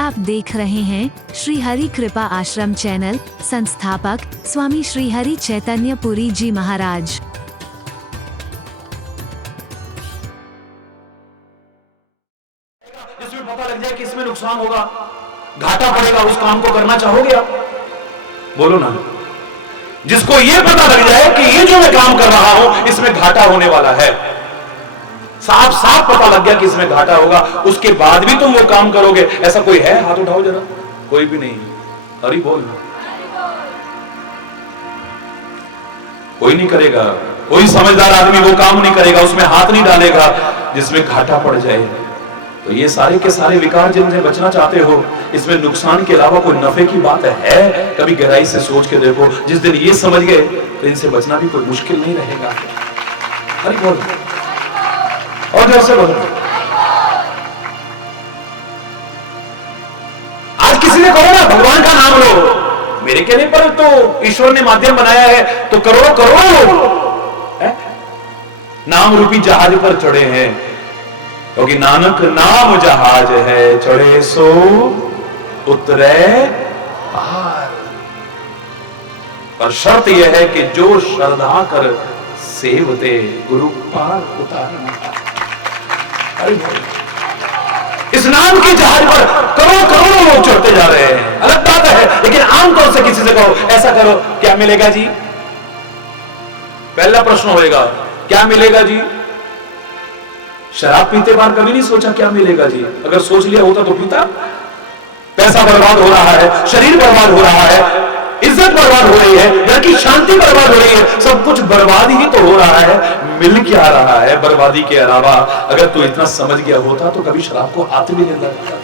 आप देख रहे हैं श्री हरि कृपा आश्रम चैनल। संस्थापक स्वामी श्री हरि चैतन्य पुरी जी महाराज। जिसमें पता लग जाए कि इसमें नुकसान होगा, घाटा पड़ेगा, उस काम को करना चाहोगे आप? बोलो ना। जिसको ये पता लग जाए कि ये जो मैं काम कर रहा हूं इसमें घाटा होने वाला है, साफ साफ पता लग गया कि इसमें घाटा होगा, उसके बाद भी तुम वो काम करोगे, ऐसा कोई है? हाथ उठाओ जरा। कोई भी नहीं। हरि बोल। कोई नहीं करेगा, कोई समझदार आदमी वो काम नहीं करेगा, उसमें हाथ नहीं डालेगा जिसमें घाटा पड़ जाए। तो ये सारे के सारे विकार जिनसे बचना चाहते हो, इसमें नुकसान के अलावा कोई नफे की बात है? कभी गहराई से सोच के देखो। जिस दिन ये समझ गए तो इनसे बचना भी कोई मुश्किल नहीं रहेगा। हरि बोल। और जोर से बोलो। आज किसी ने कहो ना भगवान का नाम लो, मेरे कहने पर तो ईश्वर ने माध्यम बनाया है, तो करोड़ों करोड़ों लोग नाम रूपी जहाज पर चढ़े हैं, क्योंकि नानक नाम जहाज है, चढ़े सो उतरे पार। पर शर्त यह है कि जो श्रद्धा कर सेवते गुरु पार उतारना। इस नाम के जहाज पर करोड़ों करोड़ों लोग चढ़ते जा रहे हैं, अलग बात है। लेकिन आमतौर से किसी से कहो ऐसा करो, क्या मिलेगा जी? पहला प्रश्न होएगा, क्या मिलेगा जी? शराब पीते बार कभी नहीं सोचा क्या मिलेगा जी? अगर सोच लिया होता तो पीता। पैसा बर्बाद हो रहा है, शरीर बर्बाद हो रहा है, इज्जत बर्बाद हो रही है, घर की शांति बर्बाद हो रही है, सब कुछ बर्बाद ही तो हो रहा है। मिल क्या रहा है बर्बादी के अलावा? अगर तू इतना समझ गया होता तो कभी शराब को हाथ भी नहीं लगता।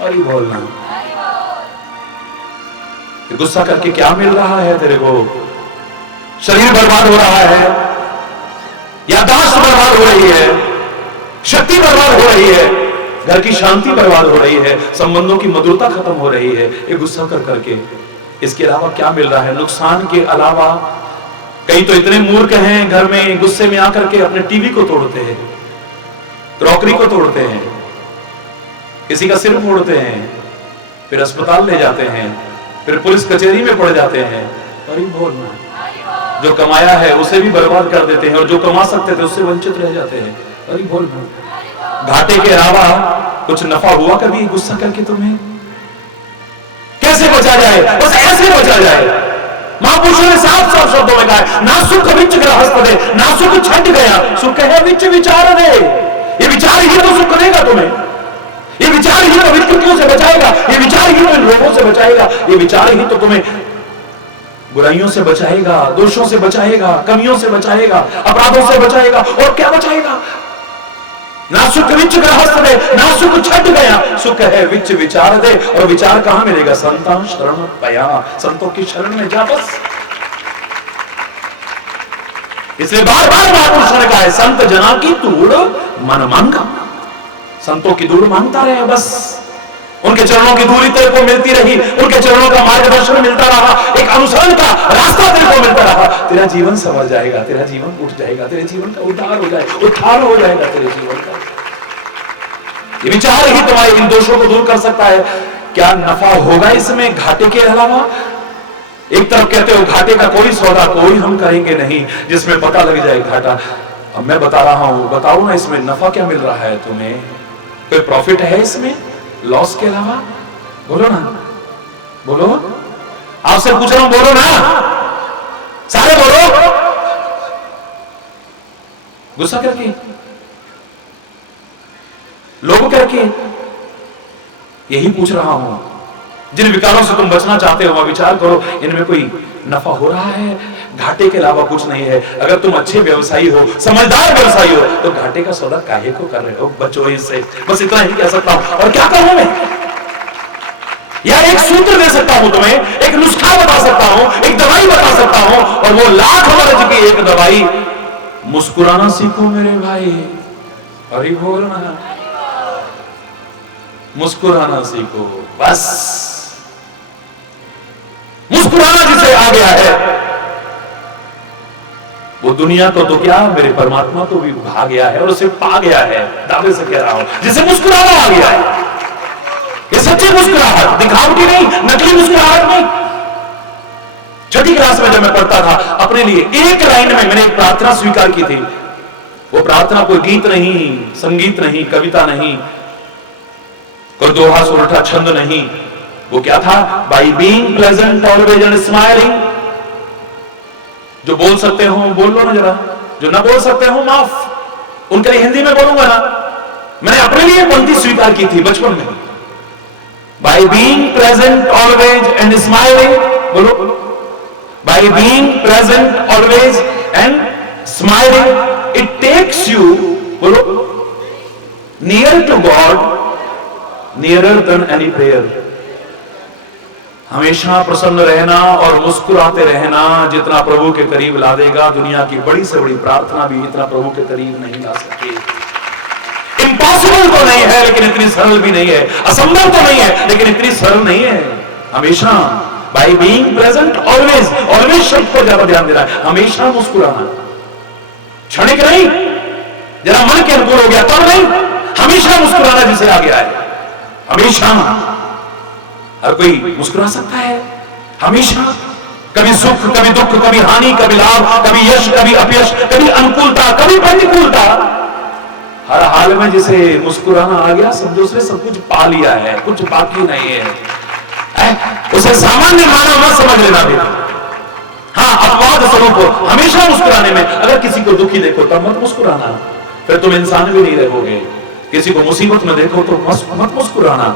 अरे बोलना। गुस्सा करके क्या मिल रहा है तेरे को? शरीर बर्बाद हो रहा है, याददाश्त बर्बाद हो रही है, शक्ति बर्बाद हो रही है, घर की शांति बर्बाद हो रही है, संबंधों की मधुरता खत्म हो रही है, ये गुस्सा कर करके। इसके अलावा क्या मिल रहा है? नुकसान के अलावा। कई तो इतने मूर्ख हैं, घर में गुस्से में आकर के अपने टीवी को तोड़ते हैं, क्रॉकरी को तोड़ते हैं, किसी का सिर फोड़ते हैं, फिर अस्पताल ले जाते हैं, फिर पुलिस कचहरी में पड़ जाते हैं। अरे बोलना। जो कमाया है उसे भी बर्बाद कर देते हैं, और जो कमा सकते थे उससे वंचित रह जाते हैं। अरे बोलना। घाटे के अलावा कुछ नफा हुआ कभी गुस्सा करके तुम्हें? कैसे बचा जाए? बस ऐसे बचा जाए। महापुरुषों ने साफ साफ शब्दों में कहा है, ना सुख विच गृहस्थ दे, ना सुख छंट गया, सुख है विच विचार दे। ये विचार ही तो सुख देगा तुम्हें, ये विचार ही तो विकृतियों से बचाएगा, ये विचार ही तो इन रोगों से बचाएगा, ये विचार ही तो तुम्हें बुराइयों से बचाएगा, दोषों से बचाएगा, कमियों से बचाएगा, अपराधों से बचाएगा। और क्या बचाएगा? ना सुख विच गृहस्थ दे, ना सुख छट गया, सुख है विच विचार दे। और विचार कहां मिलेगा? संतान शरण पया, संतों की शरण में जा बस। इसलिए बार बार महापुरुषों ने कहा है, संत जना की धूड़ मन मांगा। संतों की धूड़ मांगता रहे बस, उनके चरणों की धूल तेरे को मिलती रही, उनके चरणों का मार्गदर्शन मिलता रहा, एक अनुसरण का रास्ता तेरे को मिलता रहा, तेरा जीवन संवर जाएगा, तेरा जीवन उठ जाएगा, तेरे जीवन का उद्धार हो जाएगा, उत्थान हो जाएगा तेरे जीवन का। ये विचार ही तुम्हारे इन दोषों को दूर कर सकता है। क्या नफा होगा इसमें घाटे के अलावा? एक तरफ कहते हो घाटे का कोई सौदा कोई हम करेंगे नहीं, जिसमें पता लग जाए घाटा। अब मैं बता रहा हूं, बताओ ना इसमें नफा क्या मिल रहा है तुम्हें? कोई प्रॉफिट है इसमें लॉस के अलावा? बोलो ना, बोलो। आपसे पूछ रहा हूं, बोलो ना, सारे बोलो। गुस्सा करके, लोभ करके? यही पूछ रहा हूं। जिन विकारों से तुम बचना चाहते हो वह विचार करो, इनमें कोई नफा हो रहा है? घाटे के अलावा कुछ नहीं है। अगर तुम अच्छे व्यवसायी हो, समझदार व्यवसायी हो, तो घाटे का सौदा काहे को कर रहे हो? बचो इससे, बस इतना ही कह सकता हूं। और क्या करूं मैं? यार एक सूत्र दे सकता हूं तुम्हें, एक नुस्खा बता सकता हूं, एक दवाई बता सकता हूं, और वो लाख मर्ज की एक दवाई। मुस्कुराना सीखो मेरे भाई। अरे बोलना। मुस्कुराना सीखो बस। मुस्कुराना जिसे आ गया है, वो दुनिया को तो क्या, मेरे परमात्मा को भी भा गया है और उसे पा गया है। दावे से कह रहा हूं, जिसे मुस्कुराना आ गया है। ये सच्ची मुस्कुराहट, दिखावटी नहीं, नकली मुस्कुराहट नहीं। छठी क्लास में जब मैं पढ़ता था, अपने लिए एक लाइन में मैंने एक प्रार्थना स्वीकार की थी। वो प्रार्थना कोई गीत नहीं, संगीत नहीं, कविता नहीं, कोई दोहा सुरठा छंद नहीं। वो क्या था? By being pleasant always and smiling. जो बोल सकते हो बोल लो ना जरा, जो ना बोल सकते हो माफ। उनके लिए हिंदी में बोलूंगा ना। मैंने अपने लिए पंक्ति स्वीकार की थी बचपन में, by being present always and smiling. बोलो, by being present always and smiling it takes you, बोलो, near to God, nearer than any prayer. हमेशा प्रसन्न रहना और मुस्कुराते रहना जितना प्रभु के करीब ला देगा, दुनिया की बड़ी से बड़ी प्रार्थना भी इतना प्रभु के करीब नहीं ला सकती। इम्पॉसिबल तो नहीं है लेकिन इतनी सरल भी नहीं है, असंभव तो नहीं है लेकिन इतनी सरल नहीं है। हमेशा by being present always, always शब्द पर ज्यादा ध्यान देना है। हमेशा मुस्कुराना, क्षणिक नहीं, जरा मन के अनुकूल हो गया तब नहीं, हमेशा मुस्कुराना जिसे आ गया है। हमेशा हर कोई मुस्कुरा सकता है, हमेशा। कभी सुख, कभी दुख, कभी हानि, कभी लाभ, कभी यश, कभी अपयश, कभी अनुकूलता, कभी प्रतिकूलता, हर हाल में जिसे मुस्कुराना आ गया, सब दूसरे सब कुछ पा लिया है, कुछ बाकी नहीं है। उसे सामान्य मानव मत समझ लेना भी। हाँ, अपवाद स्वरूप हो, हमेशा मुस्कुराने में। अगर किसी को दुखी देखो तब मत मुस्कुराना, फिर तुम इंसान भी नहीं रहोगे। किसी को मुसीबत में देखो तो मत मुस्कुराना,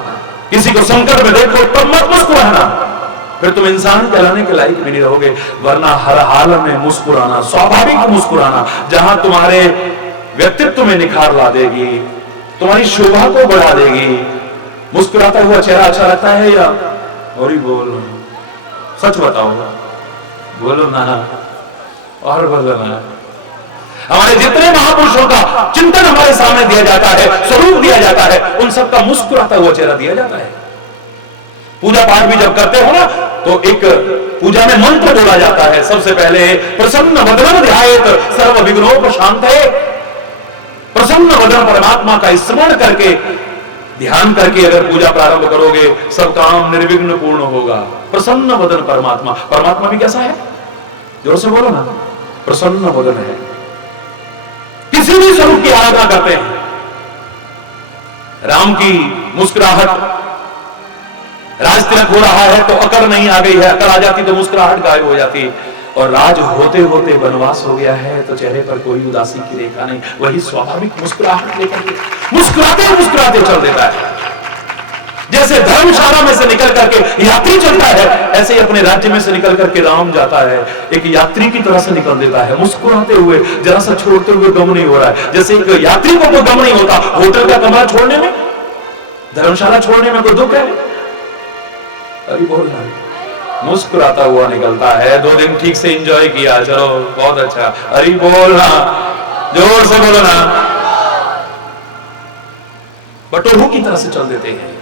किसी को संकट में देखो तब मत मुस्कुराना, फिर तुम इंसान कहलाने के लायक भी नहीं रहोगे। वरना हर हाल में मुस्कुराना, स्वाभाविक मुस्कुराना, जहां तुम्हारे व्यक्तित्व में निखार ला देगी, तुम्हारी शोभा को बढ़ा देगी। मुस्कुराता हुआ चेहरा अच्छा लगता है या? और ही बोल, सच बताओ, बोलो ना, और बोलो ना। हमारे जितने महापुरुषों का चिंतन हमारे सामने दिया जाता है, स्वरूप दिया जाता है, उन सबका मुस्कुराता हुआ चेहरा दिया जाता है। पूजा पाठ भी जब करते हो ना, तो एक पूजा में मंत्र बोला जाता है। सबसे पहले प्रसन्न वदनम ध्यायेत सर्व विघ्नोपशांतये। प्रसन्न वदन परमात्मा का स्मरण करके, ध्यान करके अगर पूजा प्रारंभ करोगे, सब काम निर्विघ्न पूर्ण होगा। प्रसन्न वदन परमात्मा, परमात्मा भी कैसा है? जोर से बोलो ना, प्रसन्न वदन है। किसी भी स्वरूप की आराधना करते हैं, राम की मुस्कुराहट, राज तिलक हो रहा है तो अकड़ नहीं आ गई है, अकड़ आ जाती तो मुस्कुराहट गायब हो जाती। और राज होते होते वनवास हो गया है तो चेहरे पर कोई उदासी की रेखा नहीं, वही स्वाभाविक मुस्कुराहट लेकर मुस्कुराते मुस्कुराते चल देता है। जैसे धर्मशाला में से निकल करके यात्री चलता है, ऐसे ही अपने राज्य में से निकल करके राम जाता है, एक यात्री की तरह से निकल देता है, मुस्कुराते हुए, जरा सा छोड़ते हुए गम नहीं हो रहा है। जैसे एक यात्री को कोई गम नहीं होता होटल का कमरा छोड़ने में, धर्मशाला छोड़ने में कोई दुख है? अरे बोल रहा है, मुस्कुराता हुआ निकलता है। 2 दिन ठीक से एंजॉय किया, चलो बहुत अच्छा। अरे बोलना, जोर से बोलो ना। बटोरू की तरह से चल देते हैं।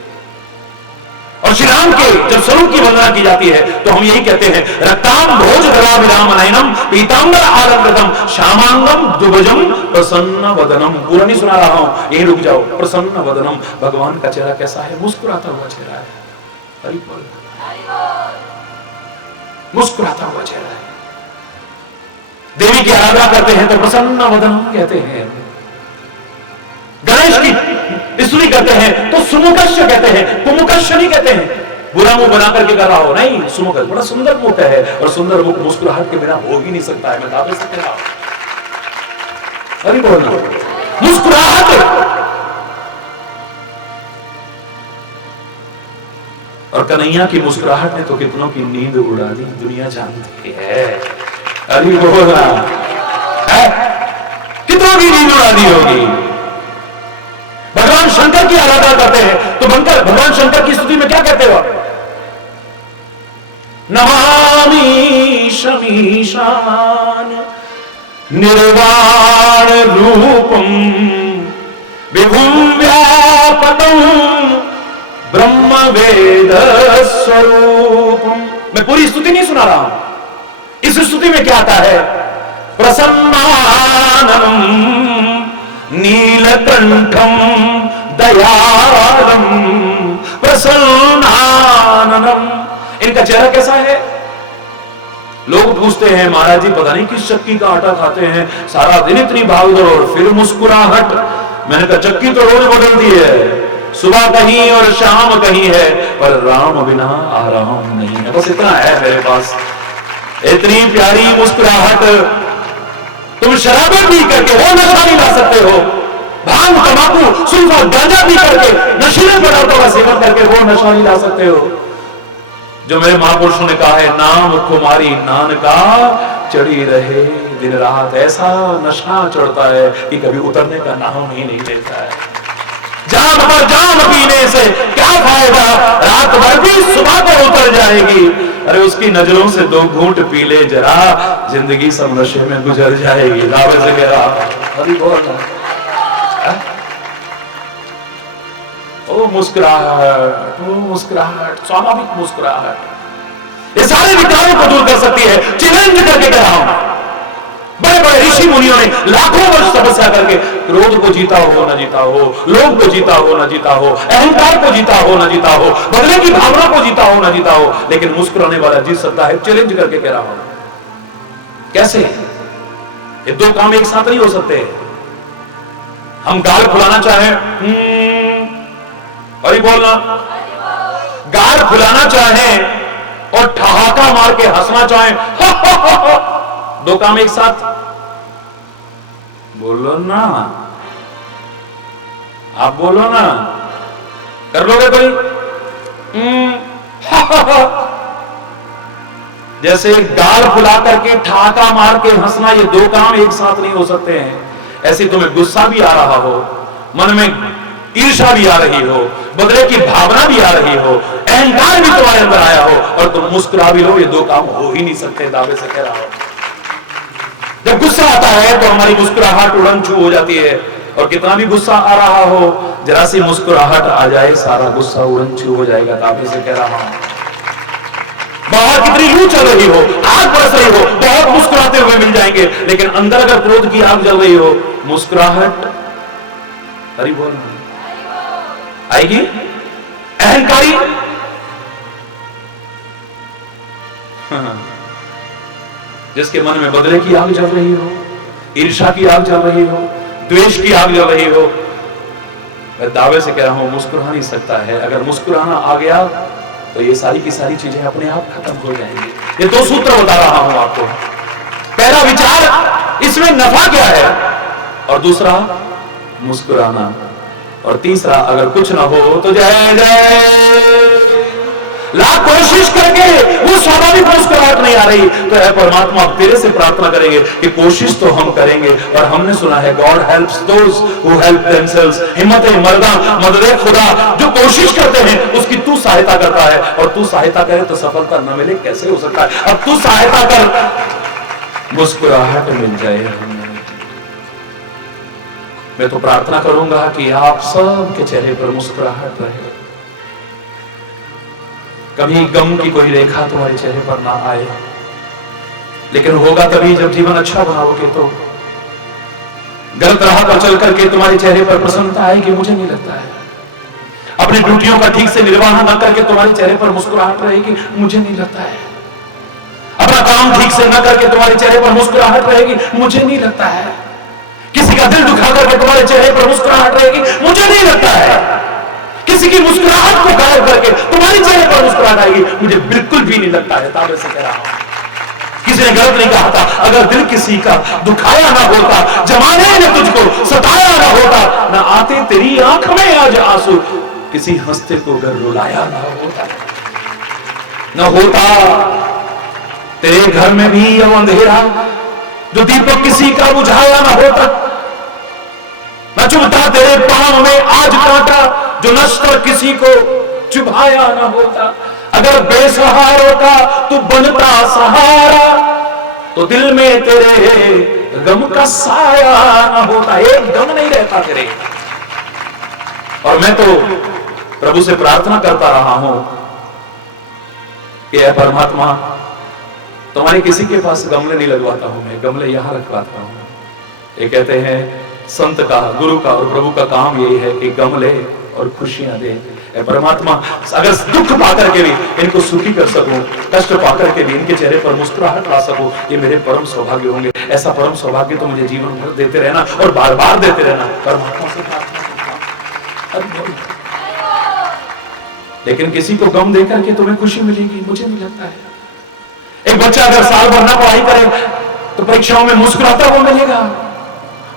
और श्री राम के जब स्वरूप की वंदना की जाती है तो हम यही कहते हैं, रक्ताम भोज धरा विराम नयनम पीतांबर आरभ्रतम श्यामांगम दुभजम प्रसन्न वदनम। पूरा नहीं सुना रहा हूं, यही रुक जाओ। प्रसन्न वदनम, भगवान का चेहरा कैसा है? मुस्कुराता हुआ चेहरा है। हरि बोल, मुस्कुराता हुआ चेहरा है। देवी की आराधना करते हैं तो प्रसन्न वदनम कहते हैं। गणेश की स्तुति करते हैं तो सुमुखस्य कहते हैं, कुमुखस्य नहीं कहते हैं। बुरा मुंह बना करके कर रहा हो, नहीं, सुमुख बड़ा सुंदर मुख है, और सुंदर मुख मुस्कुराहट के बिना हो ही नहीं सकता है। मैं दावे से कह रहा हूं, अरे बोलना, मुस्कुराहट। और कन्हैया की मुस्कुराहट ने तो कितनों की नींद उड़ा दी, दुनिया जानती है। अरे बोलना, कितनों की नींद उड़ा दी होगी। भगवान शंकर की आराधना करते हैं तो भगवान शंकर की स्तुति में क्या कहते हो? नमामि शमीशान निर्वाण रूपम विभुम व्यापकम ब्रह्म वेद स्वरूपम। मैं पूरी स्तुति नहीं सुना रहा हूं। इस स्तुति में क्या आता है? प्रसन्नाननम नीलकंठम दयालम प्रसन्नाननम। इनका चेहरा कैसा है? लोग पूछते हैं महाराज जी पता नहीं किस चक्की का आटा खाते हैं, सारा दिन इतनी भागदौड़ और फिर मुस्कुराहट। मैंने कहा चक्की तो रोज बदलती है, सुबह कहीं और शाम कहीं है, पर राम बिना आराम नहीं है। बस इतना है मेरे पास, इतनी प्यारी मुस्कुराहट। तुम शराबें पी करके वो नशा नहीं ला सकते हो, भांग तंबाकू सुल्फा गांजा पी करके नशीले पदार्थों का सेवन करके वो नशा नहीं ला सकते हो। जो मेरे महापुरुषों ने कहा है, नाम कुमारी नानका चढ़ी रहे दिन रात। ऐसा नशा चढ़ता है कि कभी उतरने का नाम ही नहीं लेता है। जाम पर जाम पीने से क्या फायदा, रात भर भी सुबह को उतर जाएगी। अरे उसकी नजरों से दो घूंट पी ले जरा, जिंदगी सब नशे में गुजर जाएगी। दावे से कह रहा अभी बोल ओ मुस्कुराहट, ओ मुस्कुराहट, स्वाभाविक मुस्कुराहट ये सारे विकारों को दूर कर सकती है। चैलेंज करके कह रहा हूं, बड़े बड़े ऋषि मुनियों ने लाखों वर्ष तपस्या करके क्रोध को जीता हो ना जीता हो, लोभ को जीता हो ना जीता हो, अहंकार को जीता हो ना जीता हो, बदले की भावना को जीता हो ना जीता हो, लेकिन मुस्कुराने वाला जीत सकता है। चैलेंज करके कह रहा हूं। कैसे? ये दो काम एक साथ नहीं हो सकते। हम गाल फुलाना चाहें और बोलना, गाल फुलाना चाहें और ठहाका मार के हंसना चाहें, दो काम एक साथ बोलो ना, आप बोलो ना, कर लोगे कोई? जैसे गाल फुला करके ठहाका मार के हंसना, ये दो काम एक साथ नहीं हो सकते हैं। ऐसे तुम्हें गुस्सा भी आ रहा हो, मन में ईर्ष्या भी आ रही हो, बदले की भावना भी आ रही हो, अहंकार भी तुम्हारे अंदर आया हो और तुम मुस्कुरा भी लो, ये दो काम हो ही नहीं सकते। दावे से कह रहा हूं। जब गुस्सा आता है तो हमारी मुस्कुराहट उड़न छू हो जाती है, और कितना भी गुस्सा आ रहा हो, जरा सी मुस्कुराहट आ जाए, सारा गुस्सा उड़न छू हो जाएगा। दावे से कह रहा हूं। बाहर कितनी लू चल रही हो, आग बरस रही हो, बहुत मुस्कुराते हुए मिल जाएंगे, लेकिन अंदर अगर क्रोध की आग जल रही हो, मुस्कुराहट हरी बोल आएगी। अहंकारी जिसके मन में बदले की आग जल रही हो, ईर्ष्या की आग जल रही हो, द्वेष की आग जल रही हो, मैं दावे से कह रहा हूं मुस्कुरा नहीं सकता है। अगर मुस्कुराना आ गया तो ये सारी की सारी चीजें अपने आप खत्म हो जाएंगी। ये दो सूत्र बता रहा हूं आपको। पहला विचार, इसमें नफा क्या है, और दूसरा मुस्कुराना, और तीसरा अगर कुछ ना हो तो जय जय। लाख कोशिश करके वो स्वाभाविक मुस्कुराहट नहीं आ रही, तो है परमात्मा अब तेरे से प्रार्थना करेंगे कि कोशिश तो हम करेंगे। और हमने सुना है God helps those who help themselves. हिम्मत मर्दा मदद खुदा, जो कोशिश करते हैं उसकी तू सहायता करता है, और तू सहायता करे तो सफलता न मिले कैसे हो सकता है। अब तू सहायता कर, मुस्कुराहट मिल जाए। मैं तो प्रार्थना करूंगा कि आप सबके चेहरे पर मुस्कुराहट रहे, कभी गम की कोई रेखा तुम्हारे चेहरे पर ना आए। लेकिन होगा तभी जब जीवन अच्छा बनाओगे तो। गलत राह पर चल करके तुम्हारे चेहरे पर प्रसन्नता आएगी, मुझे नहीं लगता है। अपनी ड्यूटियों का ठीक से निर्वाह न करके तुम्हारे चेहरे पर मुस्कुराहट रहेगी, मुझे नहीं लगता है। अपना काम ठीक से न करके तुम्हारे चेहरे पर मुस्कुराहट रहेगी, मुझे नहीं लगता है। किसी का दिल दुखा करके तुम्हारे चेहरे पर मुस्कुराहट रहेगी, मुझे नहीं लगता है। किसी की मुस्कुराहट को गायब करके तुम्हारे चेहरे पर मुस्कुराहट आएगी, मुझे बिल्कुल भी नहीं लगता है। ताबे से कह रहा हूं, किसी ने गलत नहीं कहा था, अगर दिल किसी का दुखाया ना होता, जमाने ने तुझको सताया ना होता, ना आते तेरी आंख में आज आंसू, किसी हंसते को अगर रुलाया ना होता, ना होता तेरे घर में भी अब अंधेरा, जो दीपक किसी का बुझाया ना होता, न चुभता तेरे पांव में आज कांटा, जो नश्वर किसी को चुभाया ना होता। अगर बेसहारों का तू बनता सहारा, तो दिल में तेरे गम का साया ना होता। एक गम नहीं रहता तेरे। और मैं तो प्रभु से प्रार्थना करता रहा हूं कि हे परमात्मा, तुम्हारे किसी के पास गमले नहीं लगवाता हूं मैं, गमले यहां रखवाता हूं। ये कहते हैं संत का, गुरु का और प्रभु का काम यही है कि गमले और खुशियां दे। परमात्मा अगर दुख पाकर के भी इनको सुखी कर सकूं, कष्ट पाकर के भी इनके चेहरे पर मुस्कुराहट ला सकूं, ये मेरे परम सौभाग्य होंगे। ऐसा परम सौभाग्य तो मुझे जीवन भर देते रहना और बार बार देते रहना, परमात्मा से प्रार्थना करता हूं। लेकिन किसी को गम देकर के तुम्हें खुशी मिलेगी, मुझे नहीं लगता है। एक बच्चा अगर साल भर ना पढ़ाई करे तो परीक्षाओं में मुस्कुराता हुआ मिलेगा।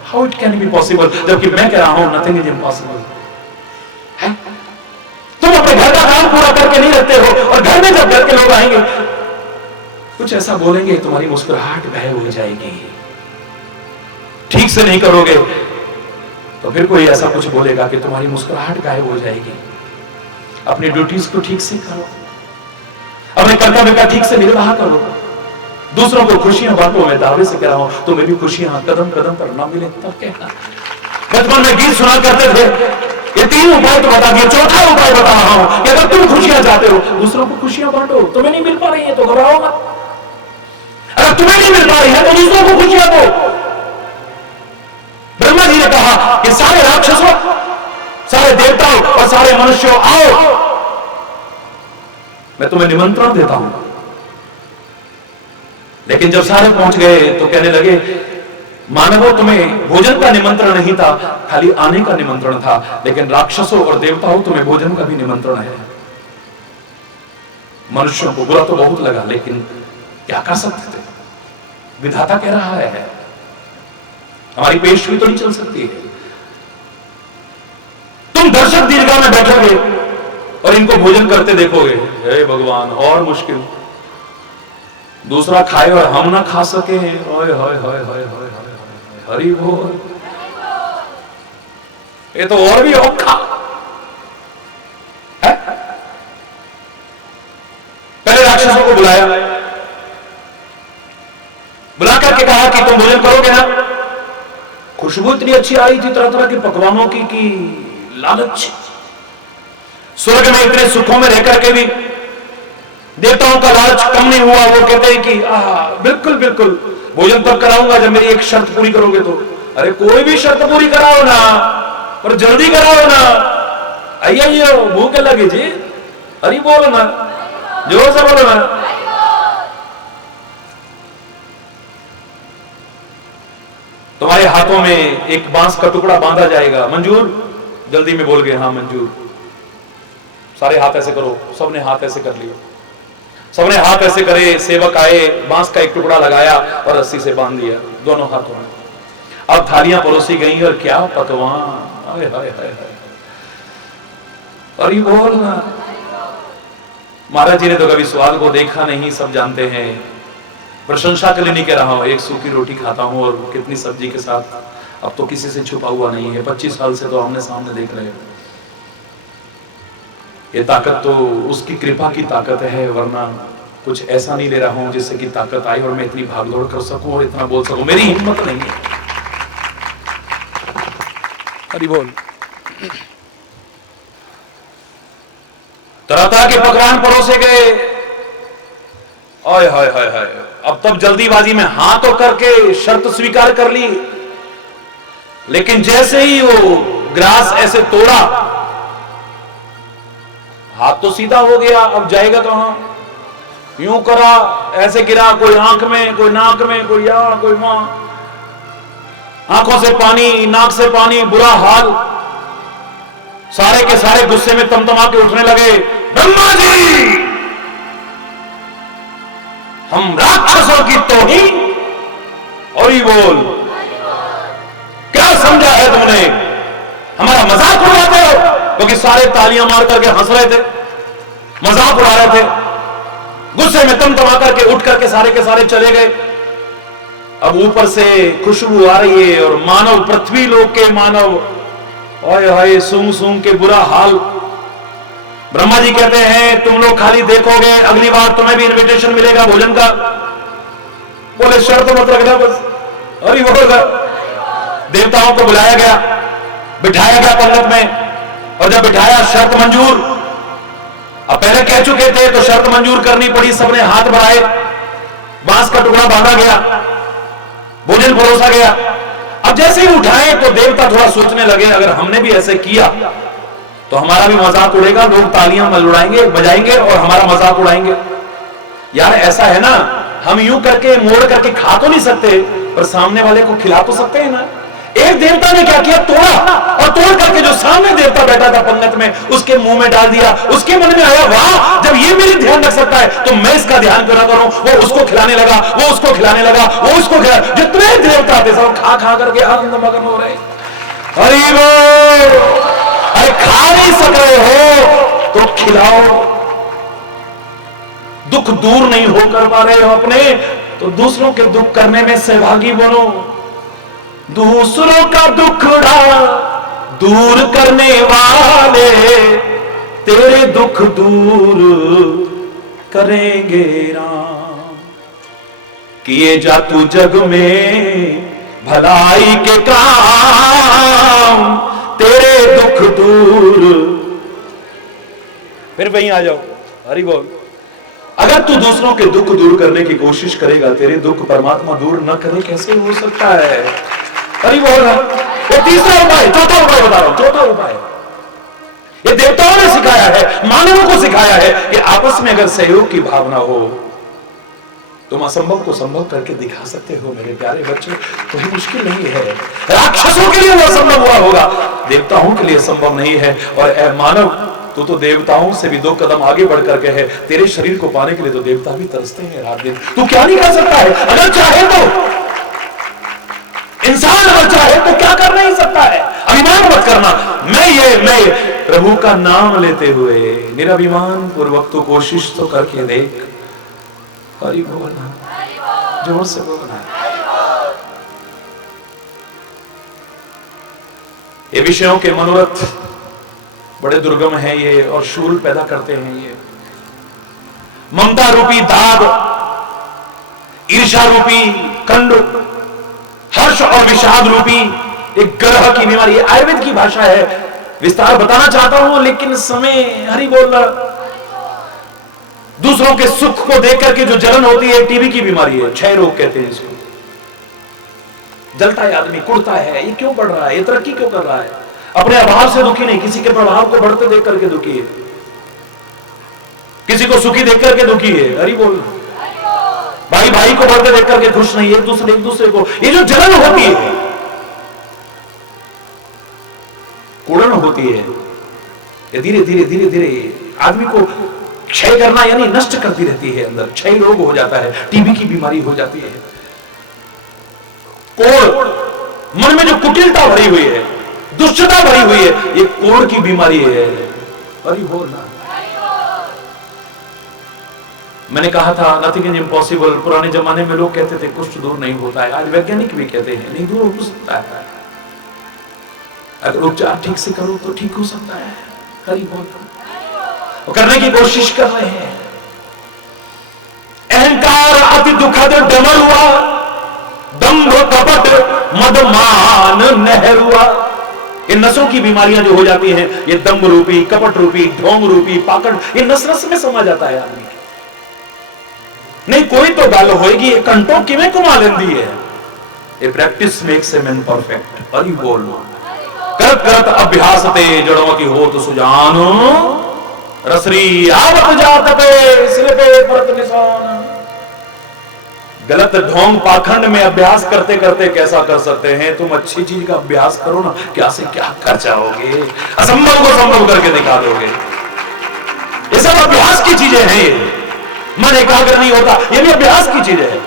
How it can be possible, जबकि मैं कह रहा हूं नथिंग इज इम्पॉसिबल। तुम अपने घर का काम पूरा करके नहीं रखते हो और घर में जब घर के लोग आएंगे कुछ ऐसा बोलेंगे, तुम्हारी मुस्कुराहट गायब हो जाएगी। ठीक से नहीं करोगे तो फिर कोई ऐसा कुछ बोलेगा कि तुम्हारी मुस्कुराहट गायब हो जाएगी। अपनी ड्यूटीज को ठीक से करो, अपने कर्तव्य का ठीक से निर्वाह करो, दूसरों को खुशियां बांटो। मैं दावे से कह रहा हूं तुम्हें भी खुशियां कदम कदम पर ना मिले तब कहना। बचपन में गीत सुना करते थे, ये 3 उपाय तो बता दिए, चौथा उपाय बता रहा हूं कि अगर तुम खुशियां चाहते हो दूसरों को खुशियां बांटो। तुम्हें नहीं मिल पा रही है तो घबराओ मत, अगर तुम्हें नहीं मिल पा रही है तो दूसरों को खुशियां दो। ब्रह्मा जी ने कहा कि सारे राक्षसों, सारे देवताओं और सारे मनुष्यों आओ, मैं तुम्हें निमंत्रण देता हूं। लेकिन जब सारे पहुंच गए तो कहने लगे मानवों तुम्हें भोजन का निमंत्रण नहीं था, खाली आने का निमंत्रण था, लेकिन राक्षसों और देवताओं तुम्हें भोजन का भी निमंत्रण है। मनुष्यों को बुरा तो बहुत लगा, लेकिन क्या कर सकते थे, विधाता कह रहा है, हमारी पेशवी तो नहीं चल सकती है। तुम दर्शक दीर्घा में बैठोगे और इनको भोजन करते देखोगे, हे भगवान और मुश्किल, दूसरा खाए और हम ना खा सके, ओए होए होए होए होए हरि बोल, ये तो और भी औखा है। पहले राक्षसों को बुलाया, बुला करके कहा कि तुम भोजन करोगे ना। खुशबू इतनी अच्छी आ रही थी तरह तरह के पकवानों की कि लालच, स्वर्ग में इतने सुखों में रहकर के भी देवताओं का लालच कम नहीं हुआ। वो कहते हैं कि बिल्कुल बिल्कुल भोजन तब कराऊंगा जब मेरी एक शर्त पूरी करोगे तो। अरे कोई भी शर्त पूरी कराओ ना, पर जल्दी कराओ ना। आइए भूख लगी जी, अरे बोलो ना, जोर से बोलो ना। तुम्हारे हाथों में एक बांस का टुकड़ा बांधा जाएगा, मंजूर? जल्दी में बोल गए हाँ मंजूर। सारे हाथ ऐसे करो, सबने हाथ ऐसे कर लिए, सबने हाथ ऐसे करे। सेवक आए, बांस का एक टुकड़ा लगाया और रस्सी से बांध दिया दोनों हाथों में। अब थालियां परोसी गई और क्या पकवान, हाय हाय हाय हाय, अरे बोल ना। महाराज जी ने तो कभी स्वाद को देखा नहीं, सब जानते हैं। प्रशंसा के लिए नहीं कह रहा हूं, एक सूखी रोटी खाता हूं और कितनी सब्जी के साथ, अब तो किसी से छुपा हुआ नहीं है। 25 साल से तो आमने सामने देख रहे हैं। ये ताकत तो उसकी कृपा की ताकत है, वरना कुछ ऐसा नहीं ले रहा हूं जिससे कि ताकत आई और मैं इतनी भागदौड़ कर सकूं और इतना बोल सकूं। मेरी हिम्मत नहीं है। हरि बोल। तरह तरह के पकवान परोसे गए। हाय हाय हाय हाय, अब तब जल्दीबाजी में हां तो करके शर्त स्वीकार कर ली, लेकिन जैसे ही वो ग्रास ऐसे तोड़ा, हाथ तो सीधा हो गया, अब जाएगा कहां? यूं करा, ऐसे गिरा, कोई आंख में, कोई नाक में, कोई यहां, कोई वहां, आंखों से पानी, नाक से पानी, बुरा हाल। सारे के सारे गुस्से में तमतमा के उठने लगे, ब्रह्मा जी हम राक्षसों की तौहीन, और ही बोल, क्या समझा है तुमने? हमारा मजाक उड़ाते हो? क्योंकि सारे तालियां मार करके हंस रहे थे, मजाक उड़ा रहे थे। गुस्से में तमतमा करके उठ करके सारे के सारे चले गए। अब ऊपर से खुशबू आ रही है और मानव, पृथ्वी लोक के मानव, ओए हाय सूंघ सूंघ के बुरा हाल। ब्रह्मा जी कहते हैं तुम लोग खाली देखोगे, अगली बार तुम्हें भी इनविटेशन मिलेगा भोजन का। बोले शर्त मत रखना बस। अरे वो देवताओं को बुलाया गया, बिठाया गया पंगत में, और जब बिठाया शर्त मंजूर। अब पहले कह चुके थे तो शर्त मंजूर करनी पड़ी, सबने हाथ बढ़ाए। बांस का टुकड़ा बांधा गया, भोजन परोसा गया। अब जैसे ही उठाए तो देवता थोड़ा सोचने लगे, अगर हमने भी ऐसे किया तो हमारा भी मजाक उड़ेगा, लोग तालियां उड़ाएंगे, बजाएंगे और हमारा मजाक उड़ाएंगे। यार ऐसा है ना, हम यूं करके मोड़ करके खा तो नहीं सकते, पर सामने वाले को खिला तो सकते हैं ना। एक देवता ने क्या किया, तोड़ा, और तोड़ करके जो सामने देवता बैठा था पंगत में, उसके मुंह में डाल दिया। उसके मन में आया, वाह, जब ये मेरे ध्यान रख सकता है तो मैं इसका ध्यान क्यों ना करूं। वो उसको खिलाने लगा, वो उसको खिलाने लगा, वो उसको खिला, जितने देवता थे सब खा खा करके आनंद मगन हो रहे। हरि बोल। अरे खा नहीं सक रहे हो तो खिलाओ। दुख दूर नहीं हो कर पा रहे हो अपने, तो दूसरों के दुख करने में सहभागी बनो। दूसरों का दुखड़ा दूर करने वाले तेरे दुख दूर करेंगे राम। किए जा तू जग में भलाई के काम, तेरे दुख दूर। फिर वहीं आ जाओ, हरि बोल। अगर तू दूसरों के दुख दूर करने की कोशिश करेगा, तेरे दुख परमात्मा दूर न करे, कैसे हो सकता है। हरि बोल। वो तीसरा उपाय, चौथा उपाय बता रहा हूं, चौथा उपाय ये देवताओं ने सिखाया है, मानवों को सिखाया है कि आपस में अगर सहयोग की भावना हो, तुम असंभव को संभव करके दिखा सकते हो मेरे प्यारे बच्चे। कोई मुश्किल नहीं है। राक्षसों के लिए वो असंभव हुआ होगा, देवताओं के लिए संभव नहीं है। और ए मानव, तू तो देवताओं से भी 2 कदम आगे बढ़ करके है। तेरे शरीर को पाने के लिए तो देवता भी तरसते हैं रात दिन। तू क्या नहीं कर सकता है? अगर चाहे तो इंसान, अगर चाहे तो क्या कर नहीं सकता है। अभिमान मत करना। मैं प्रभु का नाम लेते हुए निरभिमान पूर्वक तो कोशिश तो करके देख। हरि बोलना, जोर से बोलना। ये विषयों के मनोरथ बड़े दुर्गम हैं ये, और शूल पैदा करते हैं ये। ममता रूपी दाग, ईर्ष्या रूपी कंड, हर्ष और विषाद रूपी एक ग्रह की बीमारी। आयुर्वेद की भाषा है, विस्तार बताना चाहता हूं लेकिन समय। हरि बोल। दूसरों के सुख को देख करके जो जलन होती है, टीबी की बीमारी है, क्षय रोग कहते हैं इसको। जलता है आदमी, कुड़ता है। ये क्यों बढ़ रहा है? ये तरक्की क्यों कर रहा है? अपने अभाव से दुखी नहीं, किसी के प्रभाव को बढ़ते देख करके दुखी है, किसी को सुखी देख करके दुखी है। हरि बोल। भाई भाई को बढ़ते देख करके खुश नहीं, एक दूसरे को, ये जो जलन होती है, कुड़न होती है, ये धीरे धीरे धीरे धीरे आदमी को क्षय करना यानी नष्ट करती रहती है। अंदर क्षय रोग हो जाता है, टीबी की बीमारी हो जाती है। कोढ़, मन में जो कुटिलता भरी हुई है, दुष्टता भरी हुई है, ये कोढ़ की बीमारी है। हरि बोल। मैंने कहा था नथिंग इज इम्पॉसिबल। पुराने जमाने में लोग कहते थे कुष्ठ दूर नहीं होता है, आज वैज्ञानिक भी कहते हैं नहीं, दूर हो सकता है। अगर उपचार ठीक से करो तो ठीक हो सकता है। हरि बोल। करने की कोशिश कर रहे हैं। अहंकार अति दुखद डमर हुआ, दंभ कपट मदमान नहर हुआ। ये नसों की बीमारियां जो हो जाती हैं, ये दंभ रूपी, कपट रूपी, ढोंग रूपी, पाकड़, ये नस नस में समा जाता है आदमी। नहीं कोई तो गल होएगी, ये कंटो किवें घुमा लेंदी है। ये practice makes a man perfect. Hari बोल। करत करत अभ्यास ते जड़ों की हो तो सुजान, रसरी आवत जात पे सिर पे परत निशान। गलत ढोंग पाखंड में अभ्यास करते करते कैसा कर सकते हैं? तुम अच्छी चीज का अभ्यास करो ना, क्या से क्या कर जाओगे, असंभव को संभव करके दिखा दोगे। ये सब अभ्यास की चीजें हैं। मन एकाग्र नहीं होता, ये भी अभ्यास की चीज है।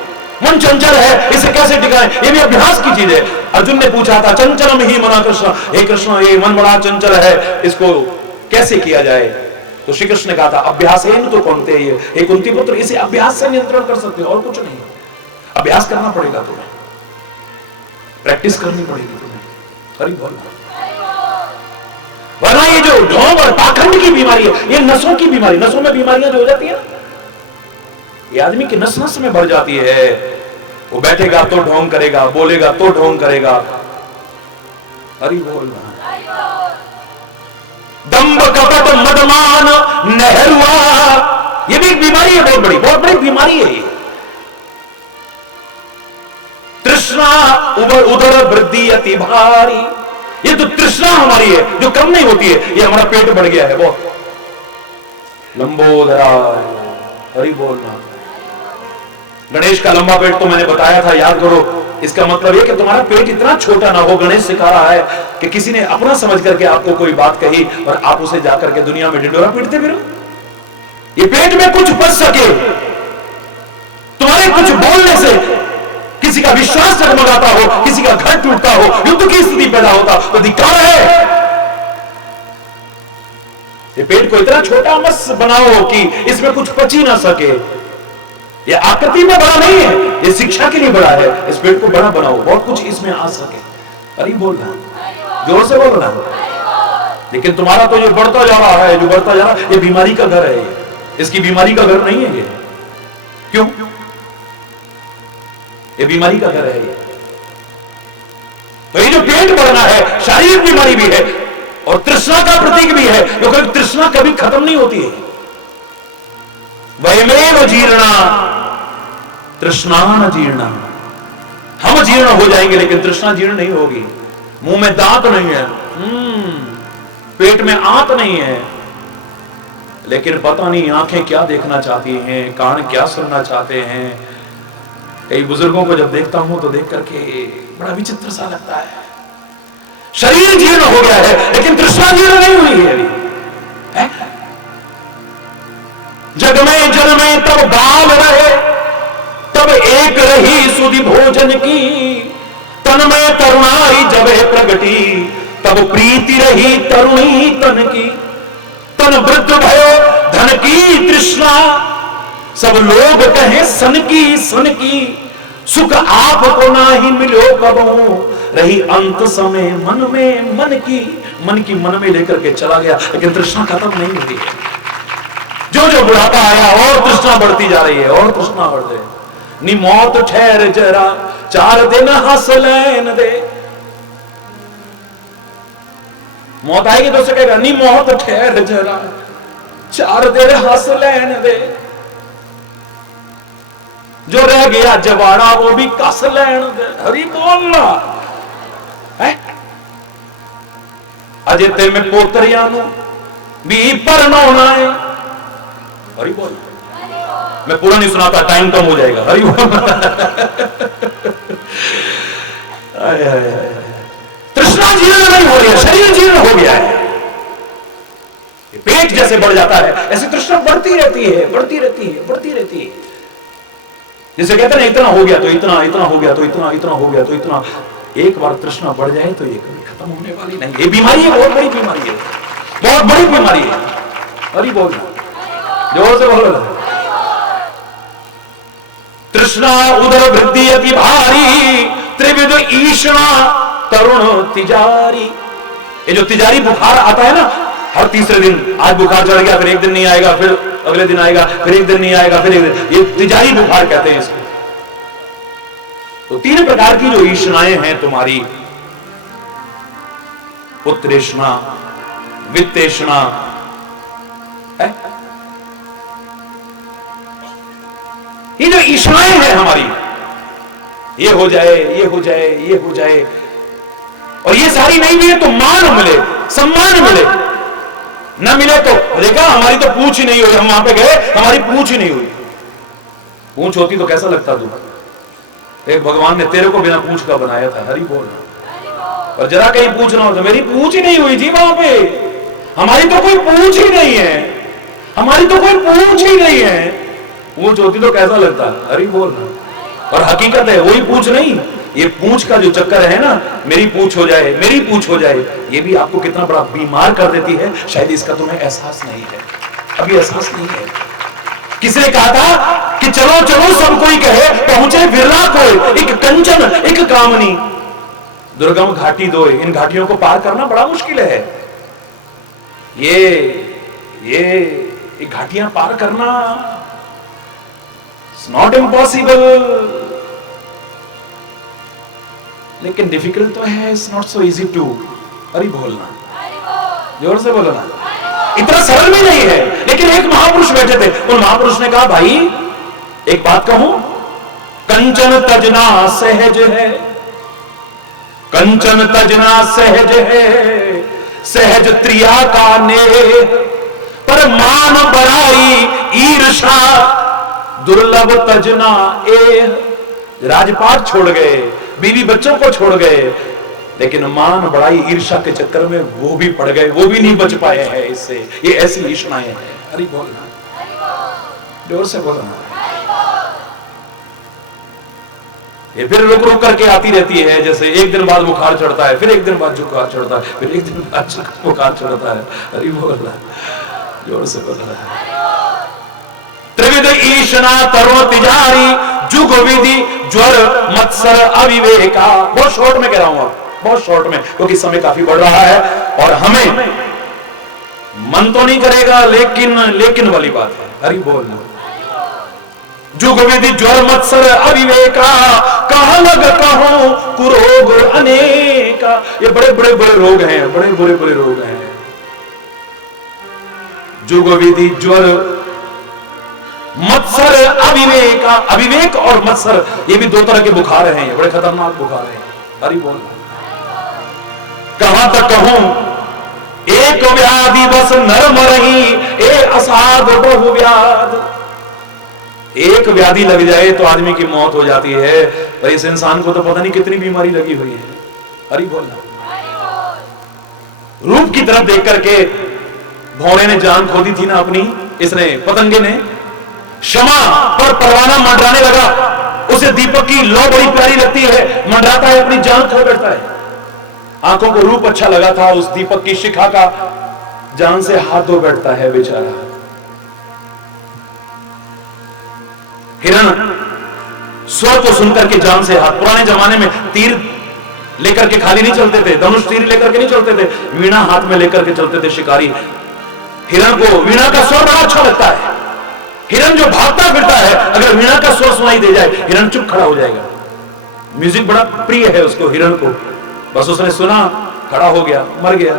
मन चंचल है, इसे कैसे टिकाएं, ये भी अभ्यास की चीज है। अर्जुन ने पूछा था, चंचलम ही मना कृष्ण, हे कृष्ण ये मन बड़ा चंचल है, इसको कैसे किया जाए? तो श्री कृष्ण ने कहा था अभ्यास है तो कौनते ये, हे कुंती पुत्र, इसे अभ्यास से नियंत्रण कर सकते हो, और कुछ नहीं। अभ्यास करना पड़ेगा तुम्हें, प्रैक्टिस करनी पड़ेगी तुम्हें। हरि बोल। वरना ये जो ढोंग और पाखंड की बीमारी है, ये नसों की बीमारी, नसों में बीमारियां जो हो जाती है, ये आदमी की नस नस में भर जाती है। वो बैठेगा तो ढोंग करेगा, बोलेगा तो ढोंग करेगा। हरि बोल। दंभ कपट मदमान नहरुआ, ये भी एक बीमारी है, बहुत बड़ी बीमारी है ये। तृष्णा उदर वृद्धि अति भारी। ये तो तृष्णा हमारी है जो कम नहीं होती है, ये हमारा पेट बढ़ गया है बहुत लंबोदरा। हरि बोलना। गणेश का लंबा पेट तो मैंने बताया था, याद करो। इसका मतलब ये कि तुम्हारा पेट इतना छोटा ना हो। गणेश सिखा रहा है कि किसी ने अपना समझ करके आपको कोई बात कही और आप उसे जाकर के दुनिया में ढिंडोरा पीटते फिरो। ये पेट में कुछ बच सके, तुम्हारे कुछ बोलने से किसी का विश्वास डगमगाता हो, किसी का घर टूटता हो, युद्ध की स्थिति पैदा होता तो धिक्कार है। ये पेट को इतना छोटा मत बनाओ कि इसमें कुछ पच ही ना सके। ये आकृति में बड़ा नहीं है, ये शिक्षा के लिए बड़ा है। इस पेट को बड़ा बनाओ, बहुत कुछ इसमें आ सके। अरे बोलना, जोर से बोलना। लेकिन तुम्हारा तो जो बढ़ता जा रहा है, जो बढ़ता जा रहा है, ये बीमारी का घर है। इसकी बीमारी का घर नहीं है ये। क्यों? ये बीमारी का घर है ये। तो ये जो पेट बढ़ना है शारीरिक बीमारी भी है और तृष्णा का प्रतीक भी है, क्योंकि तृष्णा कभी खत्म नहीं होती है। वयमेव जीर्णा तृष्णा न जीर्णा। हम जीर्ण हो जाएंगे लेकिन तृष्णा जीर्ण नहीं होगी। मुंह में दांत नहीं है, पेट में आंत नहीं है, लेकिन पता नहीं आंखें क्या देखना चाहती हैं, कान क्या सुनना चाहते हैं। कई बुजुर्गों को जब देखता हूं तो देख करके बड़ा विचित्र सा लगता है। शरीर जीर्ण हो गया है लेकिन तृष्णा जीर्ण नहीं हुई है अभी। जग में जल में तब बाल रहे, तब एक रही सुधि भोजन की। तन में तरुणाई जब प्रगटी, तब प्रीति रही तरुणी तन की। तन वृद्ध भयो धन की तृष्णा, सब लोग कहें सन की। सुख आपको ना ही मिलो कबो, रही अंत समय मन में मन की मन में लेकर के चला गया, लेकिन तृष्णा खत्म नहीं हुई है। जो जो बुढ़ापा आया और तृष्णा बढ़ती जा रही है, और तृष्णा बढ़ रही है। नी मौत ठहर जरा 4 दिन हंस लेन दे। मौत आएगी तो उसे कहेगा नी मौत ठहर जरा 4 दिन हंस लेन दे। जो रह गया जवाड़ा वो भी कस लेन दे। हरि बोलना है। अजे ते में पोतरिया भी परनौना है। हरि बोल। मैं पूरा नहीं सुनाता, टाइम कम हो जाएगा। हरि बोल। तृष्णा जीर्ण नहीं हो रही है, शरीर जीर्ण हो गया है। पेट जैसे बढ़ जाता है ऐसे तृष्णा बढ़ती रहती है, बढ़ती रहती है। जिसे कहते हैं इतना हो गया तो इतना, इतना हो गया तो इतना, इतना हो गया तो इतना। एक बार तृष्णा बढ़ जाए तो ये कभी खत्म होने वाली नहीं। ये बीमारी है, बहुत बड़ी बीमारी है, बहुत बड़ी बीमारी है। हरि बोल, जोर से बोलो। तृष्णा उदर वृद्धि अति भारी, त्रिविध ईषणा तरुण तिजारी। ये जो तिजारी बुखार आता है ना, हर तीसरे दिन, आज बुखार चढ़ गया, फिर एक दिन नहीं आएगा, फिर अगले दिन आएगा, फिर एक दिन नहीं आएगा, फिर एक दिन, ये तिजारी बुखार कहते हैं इसको। तो 3 प्रकार की जो ईषणाएं हैं तुम्हारी, पुत्रेषणा, वित्तेषणा, ये जो ईषणाएं हैं हमारी, ये हो जाए, ये हो जाए, ये हो जाए, और ये सारी नहीं मिले तो मान मिले, सम्मान मिले, न मिले तो देखा हमारी तो पूछ ही नहीं हुई। हम वहां पे गए, हमारी पूछ ही नहीं हुई। पूछ होती तो कैसा लगता तू? एक भगवान ने तेरे को बिना पूछ का बनाया था। हरि बोल। और जरा कहीं पूछना हो तो मेरी पूछ ही नहीं हुई जी वहां पे। हमारी तो कोई पूछ ही नहीं है, हमारी तो कोई पूछ ही नहीं है। पूछ होती तो कैसा लगता? हरि बोल। और हकीकत है वही पूछ नहीं, ये पूछ का जो चक्कर है ना, मेरी पूछ हो जाए, मेरी पूछ हो जाए, ये भी आपको कितना बड़ा बीमार कर देती है। शायद इसका तुम्हें एहसास नहीं है, अभी एहसास नहीं है। किसने कहा था कि चलो चलो सब कोई कहे, पहुंचे विरला कोई, एक कंचन एक कामनी, दुर्गम घाटी दो। इन घाटियों को पार करना बड़ा मुश्किल है। ये घाटियां पार करना इट्स नॉट इम्पॉसिबल, लेकिन डिफिकल्ट तो है। It's not so easy to. अरे बोलना, जोर से बोलना। इतना सरल भी नहीं है। लेकिन एक महापुरुष बैठे थे, उन महापुरुष ने कहा भाई एक बात कहूं, कंचन तजना सहज है, कंचन तजना सहज है, सहज त्रिया का नेह, पर मान बड़ाई ईर्षा दुर्लभ तजना एह। राजपाट छोड़ गए, बीवी बच्चों को छोड़ गए, लेकिन मान बड़ाई ईर्षा के चक्कर में वो भी पड़ गए, वो भी नहीं बच पाए हैं इससे। ये ऐसी ईर्षाएं हैं। अरे बोलना, जोर से बोलना। ये फिर रुक रुक करके आती रहती है, जैसे एक दिन बाद बुखार चढ़ता है, फिर एक दिन बाद बुखार चढ़ता है, फिर एक दिन बाद बुखार चढ़ता है। अरे बोलना, जोर से बोलना। त्रिविध ईशना तरुण तिजारी, जुग विधि ज्वर मत्सर अविवेका। बहुत शॉर्ट में कह रहा हूं, आप बहुत शॉर्ट में, क्योंकि समय काफी बढ़ रहा है और हमें मन तो नहीं करेगा, लेकिन वाली बात है। हरि बोलना। जुग विधि ज्वर मत्सर अविवेका, कहां लग कहो कुरोग अनेका। ये बड़े बड़े बड़े रोग हैं, बड़े बुरे बुरे रोग हैं। जुग विधि ज्वर मत्सर अविवेका। अविवेक और मत्सर ये भी दो तरह के बुखार हैं, ये बड़े खतरनाक बुखार हैं। हरि बोल। कहां तक कहूं एक व्याधि बस नर मरही, ए असाध बहु व्याध। एक व्याधि लग जाए तो आदमी की मौत हो जाती है, पर इस इंसान को तो पता नहीं कितनी बीमारी लगी हुई है। हरि बोलना। रूप की तरफ देख करके भौरे ने जान खो दी थी ना अपनी, इसने पतंगे ने। क्षमा पर परवाना मंडराने लगा, उसे दीपक की लौ बड़ी प्यारी लगती है, मंडराता है, अपनी जान खो बैठता है। आंखों को रूप अच्छा लगा था उस दीपक की शिखा का, जान से हाथ धो बैठता है बेचारा। हिरण स्वर को सुनकर के जान से हाथ। पुराने जमाने में तीर लेकर के खाली नहीं चलते थे, धनुष तीर लेकर के नहीं चलते थे, वीणा हाथ में लेकर के चलते थे शिकारी। हिरण को वीणा का स्वर बड़ा अच्छा लगता है। हिरण जो भागता फिरता है, अगर वीणा का स्वर सुनाई दे जाए, हिरण चुप खड़ा हो जाएगा। म्यूजिक बड़ा प्रिय है उसको, हिरण को। बस उसने सुना, खड़ा हो गया, मर गया।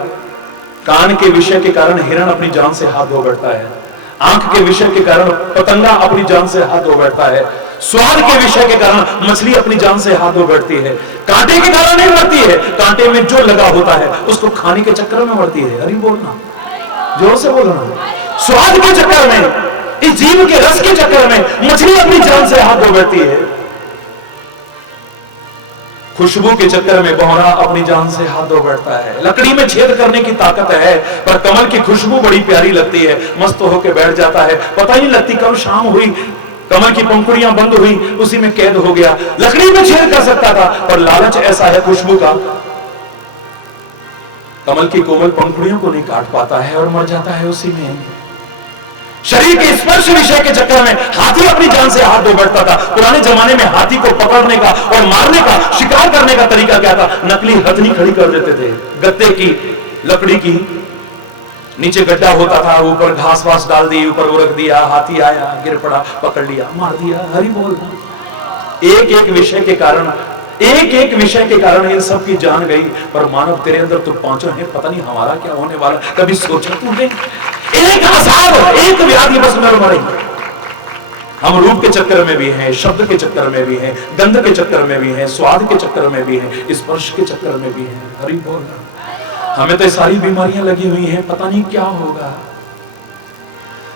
कान के विषय के कारण हिरण अपनी जान से हाथ धो बैठता है। आंख के विषय के कारण पतंगा अपनी जान से हाथ धो बैठता है। स्वाद के विषय के कारण मछली अपनी जान से हाथ धो बैठती है। कांटे के कारण नहीं मरती है, कांटे में जो लगा होता है उसको खाने के चक्कर में मरती है। अरे बोलना, जोर से बोलना। स्वाद के चक्कर में, इस जीव के रस के चक्कर में मछली अपनी जान से हाथ धो बैठती है। खुशबू के चक्कर में भौरा अपनी जान से हाथ धो बैठता है। लकड़ी में छेद करने की ताकत है, पर कमल की खुशबू बड़ी प्यारी लगती है, मस्त होकर बैठ जाता है। पता ही नहीं लगती कब शाम हुई, कमल की पंखुड़ियां बंद हुई, उसी में कैद हो गया। लकड़ी में छेद कर सकता था, पर लालच ऐसा है खुशबू का, कमल की कोमल पंखुड़ियों को नहीं काट पाता है और मर जाता है उसी में। शरीर के स्पर्श विषय के चक्कर में हाथी अपनी जान से हाथ धो बैठता था। पुराने जमाने में हाथी को पकड़ने का और मारने का, शिकार करने का तरीका क्या था? नकली हथनी खड़ी कर देते थे, गत्ते की, लकड़ी की, नीचे गड्ढा होता था, ऊपर घास वास डाल दी, ऊपर वो रख दिया, हाथी आया, गिर पड़ा, पकड़ लिया, मार दिया। हरि बोल। एक एक विषय के कारण, एक एक विषय के कारण इन सब की जान गई। पर मानव तेरे अंदर तो पांचों है, पता नहीं हमारा क्या होने वाला। कभी सोचा तूने? एक असाध, एक व्याधि बस नर मरे। हम रूप के चक्कर में भी हैं, शब्द के चक्कर में भी हैं, गंध के चक्कर में भी हैं, स्वाद के चक्कर में भी हैं, स्पर्श के चक्कर में भी हैं। हरि बोल। हमें तो सारी बीमारियां लगी हुई हैं, पता नहीं क्या होगा।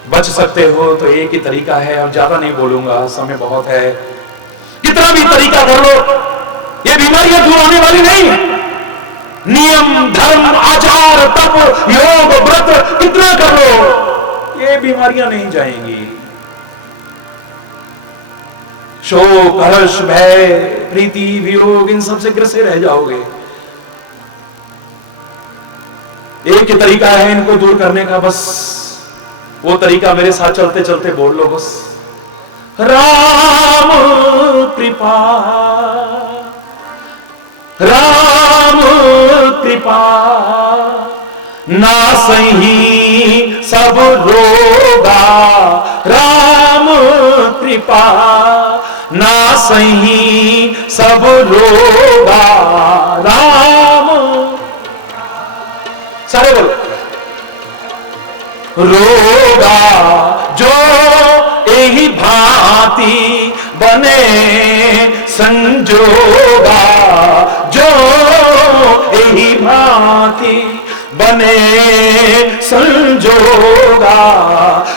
बच सकते हो तो एक ही तरीका है, अब ज्यादा नहीं बोलूंगा, समय बहुत है। कितना भी तरीका कर लो, ये बीमारियां दूर होने वाली नहीं है। नियम, धर्म, आचार, तप, योग, व्रत कितना कर लो, ये बीमारियां नहीं जाएंगी। शोक, हर्ष, भय, प्रीति, वियोग, इन सब से ग्रसे रह जाओगे। एक ही तरीका है इनको दूर करने का, बस वो तरीका मेरे साथ चलते चलते बोल लो बस। राम कृपा, राम कृपा, नासही सब रोगा। राम कृपा, नासही सब रोगा। राम, सारे बोलो। रोगा जो यही भांति बने संजोगा, जो यही भांति बने संजोगा।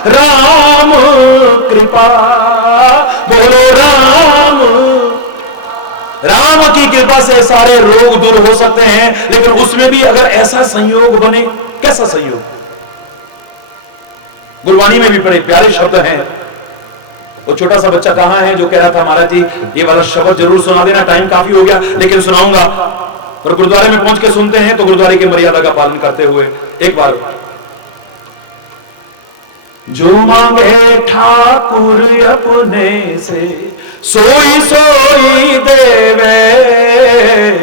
राम कृपा, बोलो राम। राम की कृपा से सारे रोग दूर हो सकते हैं, लेकिन उसमें भी अगर ऐसा संयोग बने, कैसा संयोग? गुरबाणी में भी बड़े प्यारे शब्द हैं। वो छोटा सा बच्चा कहां है जो कह रहा था महाराज जी ये वाला शब्द जरूर सुना देना, टाइम काफी हो गया लेकिन सुनाऊंगा। और गुरुद्वारे में पहुंच के सुनते हैं तो गुरुद्वारे की मर्यादा का पालन करते हुए एक बार। जो मांगे ठाकुर अपने से सोई सोई देवे,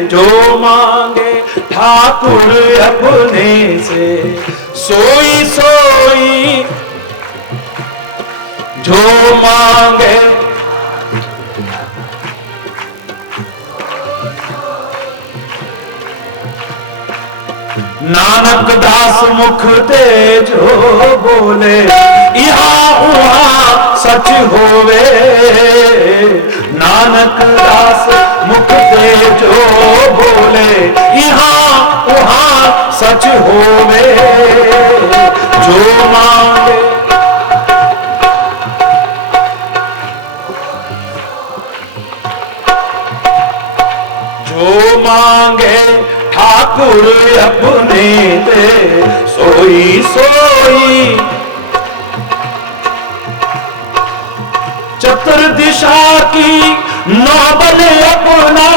जो मांगे ठाकुर अपने से सोई सोई, जो मांगे नानक दास मुख ते जो बोले, यहाँ वहाँ सच होवे। नानक दास मुख ते जो बोले, यहाँ वहाँ सच होवे। जो मांगे जो मांगे ठाकुर अपने दे, सोई सोई। चतुर दिशा की नौबल अपना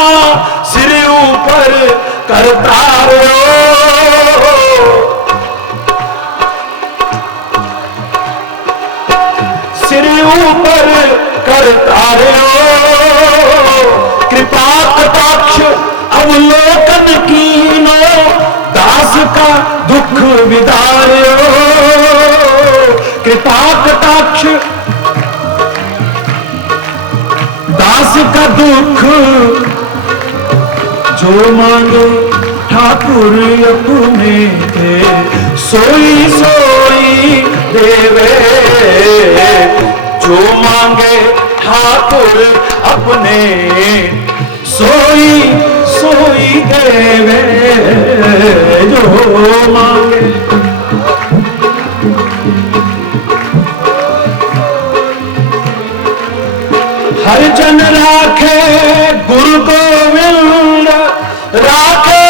सिर ऊपर करता रो, सिर ऊपर करता रो। कृपा कटाक्ष अवलोकन कीनो, दास का दुख विदारो। कृपा कटाक्ष दास का दुख, जो मांगे ठाकुर अपने दे, सोई सोई देवे। जो मांगे ठाकुर अपने, सोई सोई देवे। जो मांगे हर जन राखे गुरु गोविंद, राखे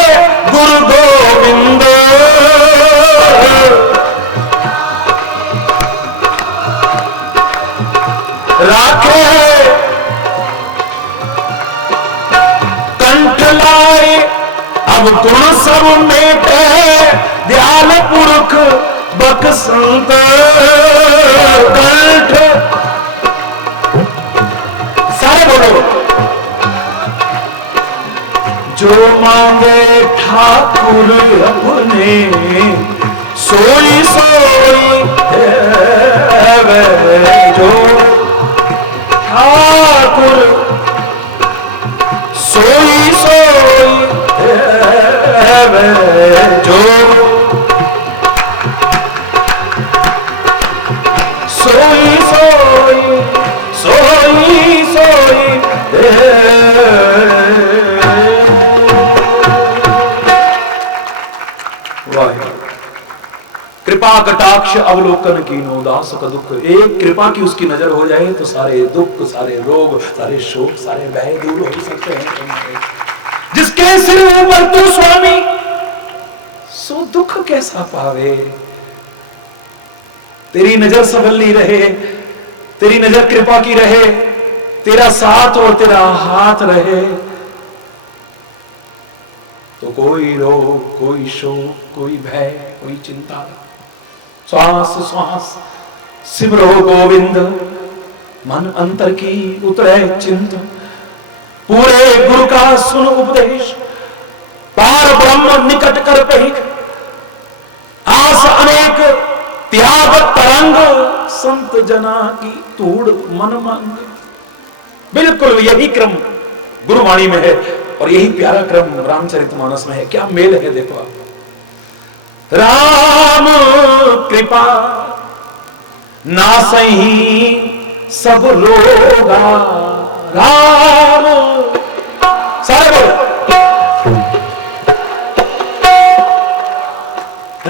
गुरु गोविंद। राखे कंठ लाए अब गुण सब मेटे, दयाल पुरख बख्शंत। कंठ सारे बोलो। जो मांगे ठाकुर अपने, सोई सोई देवे। जो ठाकुर सोई सोई देवे। जो सोई सोई सोई सोई देवे। कृपा कटाक्ष अवलोकन कीनो, दास का दुख। एक कृपा की उसकी नजर हो जाए तो सारे दुख, सारे रोग, सारे शोक, सारे भय दूर हो सकते हैं। जिसके सिर ऊपर तू स्वामी, सो दुख कैसा पावे। तेरी नजर संभलनी रहे, तेरी नजर कृपा की रहे, तेरा साथ और तेरा हाथ रहे, तो कोई रोग, कोई शोक, कोई भय, कोई चिंता। श्वास श्वास सिमरो गोविंद, मन अंतर की उतरे चिंत। पूरे गुरु का सुन उपदेश, पार ब्रह्म निकट कर पेख। आस अनेक त्याग तरंग, संत जना की तूड़ मन मांग। बिल्कुल यही क्रम गुरुवाणी में है और यही प्यारा क्रम रामचरितमानस में है। क्या मेल है देखो आप। राम कृपा नासही सब रोगा, राम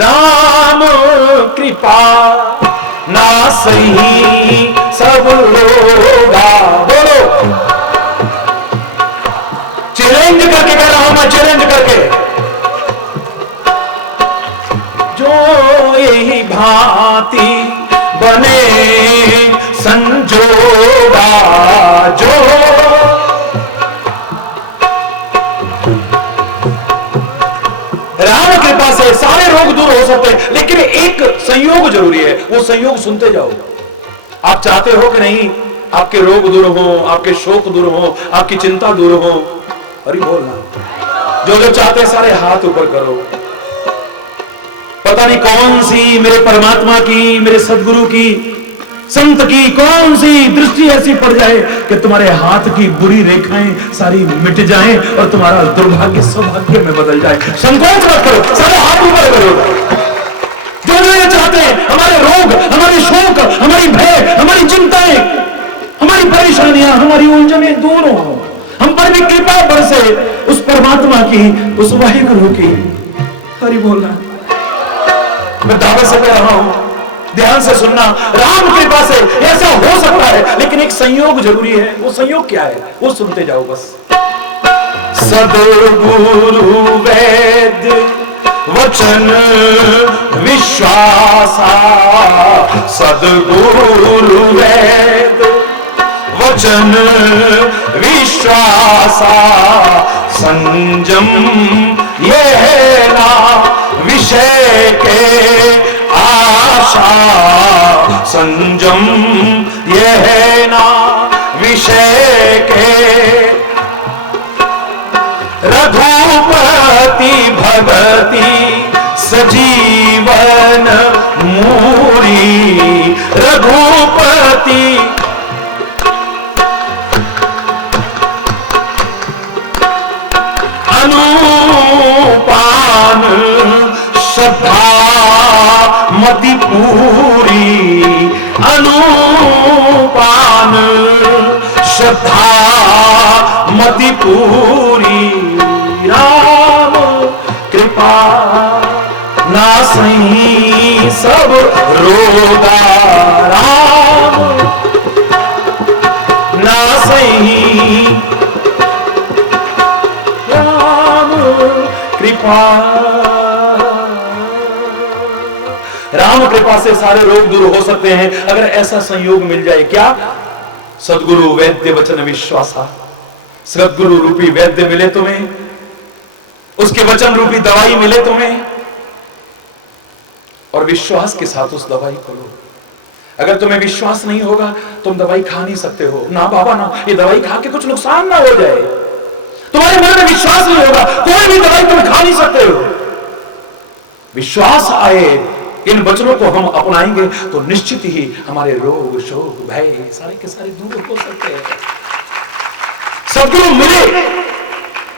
राम कृपा ना सही सब रोगा। बोलो, चैलेंज करके कह रहा हूं मैं, चैलेंज करके। जो यही भांति बने संजोगा, जो राम कृपा से सारे रोग दूर हो सकते हैं, लेकिन एक संयोग जरूरी है, वो संयोग सुनते जाओ। आप चाहते हो कि नहीं आपके रोग दूर हो, आपके शोक दूर हो, आपकी चिंता दूर हो? अरे बोलना, जो जो चाहते हैं सारे हाथ ऊपर करो। पता नहीं कौन सी मेरे परमात्मा की, मेरे सदगुरु की, संत की कौन सी दृष्टि ऐसी पड़ जाए कि तुम्हारे हाथ की बुरी रेखाएं सारी मिट जाएं और तुम्हारा दुर्भाग्य सौभाग्य में बदल जाए। संकोच मत करो, सारे हाथ ऊपर करो। जो जो ये चाहते हैं हमारे रोग, हमारे शोक, हमारी भय, हमारी चिंताएं, हमारी परेशानियां, हमारी उलझनें दूर हो, हम पर भी कृपा बरसे उस परमात्मा की, उस वाहिगुरु की। हरि बोलना, मैं दावे से कह रहा हूं, ध्यान से सुनना। राम कृपा से ऐसा हो सकता है, लेकिन एक संयोग जरूरी है। वो संयोग क्या है वो सुनते जाओ बस। सद्गुरु वेद वचन विश्वासा, सद्गुरु वेद वचन विश्वासा, संयम ये है ना विषय के आशा, संयम ये है ना विषय के, रघुपति भगति सजीवन मूरी, रघुपति अनुपान श्रद्धा मति पूरी, अनुपान श्रद्धा मति पूरी, राम कृपा ना सही सब रोगा, राम ना सही राम कृपा। राम कृपा से सारे रोग दूर हो सकते हैं अगर ऐसा संयोग मिल जाए। क्या? सद्गुरु वैद्य वचन विश्वासा, सद्गुरु रूपी वैद्य मिले तुम्हें, उसके वचन रूपी दवाई मिले तुम्हें, और विश्वास के साथ उस दवाई को लो। अगर तुम्हें विश्वास नहीं होगा तुम दवाई खा नहीं सकते हो। ना बाबा ना, ये दवाई खा के कुछ नुकसान ना हो जाए। तुम्हारे मन में विश्वास नहीं होगा, कोई भी दवाई तुम खा नहीं सकते हो। विश्वास आए, इन वचनों को हम अपनाएंगे तो निश्चित ही हमारे रोग शोक भय सारे के सारे दूर हो सकते हैं। सद्गुरु मिले,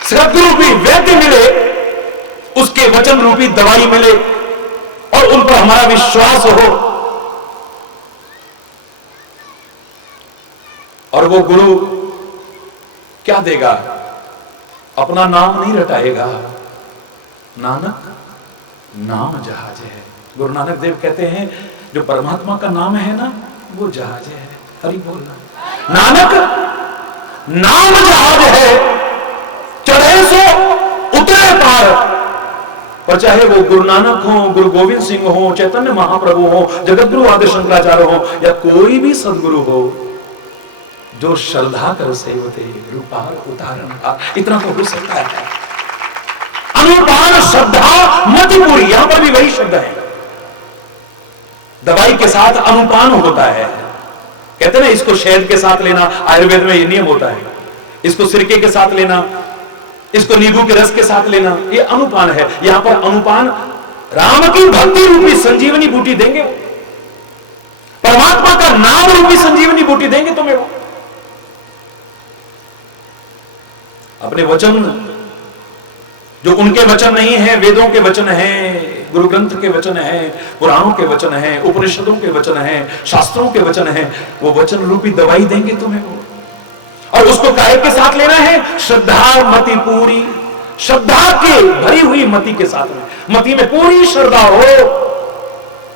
सद्गुरु भी वैद्य मिले, उसके वचन रूपी दवाई मिले और उन पर हमारा विश्वास हो, और वो गुरु क्या देगा? अपना नाम नहीं रटाएगा। नानक नाम जहाज है। गुरु नानक देव कहते हैं जो परमात्मा का नाम है ना वो जहाज है। हरि बोलना। नानक नाम जहाज है, चढ़े सो उतरे पार। और चाहे वो गुरु नानक हो, गुरु गोविंद सिंह हो, चैतन्य महाप्रभु हो, जगतगुरु आदि शंकराचार्य हो, या कोई भी सदगुरु हो, जो श्रद्धा कर सेवते रूपार उतारण का, इतना तो हो सकता है। अनुपान श्रद्धा मति पूरी, यहां पर भी वही शब्द है। दवाई के साथ अनुपान होता है। कहते ना इसको शहद के साथ लेना, आयुर्वेद में ये नियम होता है। इसको सिरके के साथ लेना, इसको नींबू के रस के साथ लेना, ये अनुपान है। यहां पर अनुपान राम की भक्ति रूपी संजीवनी बूटी देंगे, परमात्मा का नाम रूपी संजीवनी बूटी देंगे तुम्हें वो। अपने वचन जो उनके वचन नहीं है, वेदों के वचन हैं, गुरु ग्रंथ के वचन हैं, पुराणों के वचन हैं, उपनिषदों के वचन हैं, शास्त्रों के वचन हैं, वो वचन रूपी दवाई देंगे तुम्हें वो। और उसको काहे के साथ लेना है? श्रद्धा मति पूरी, श्रद्धा के भरी हुई मति के साथ में। मति में पूरी श्रद्धा हो,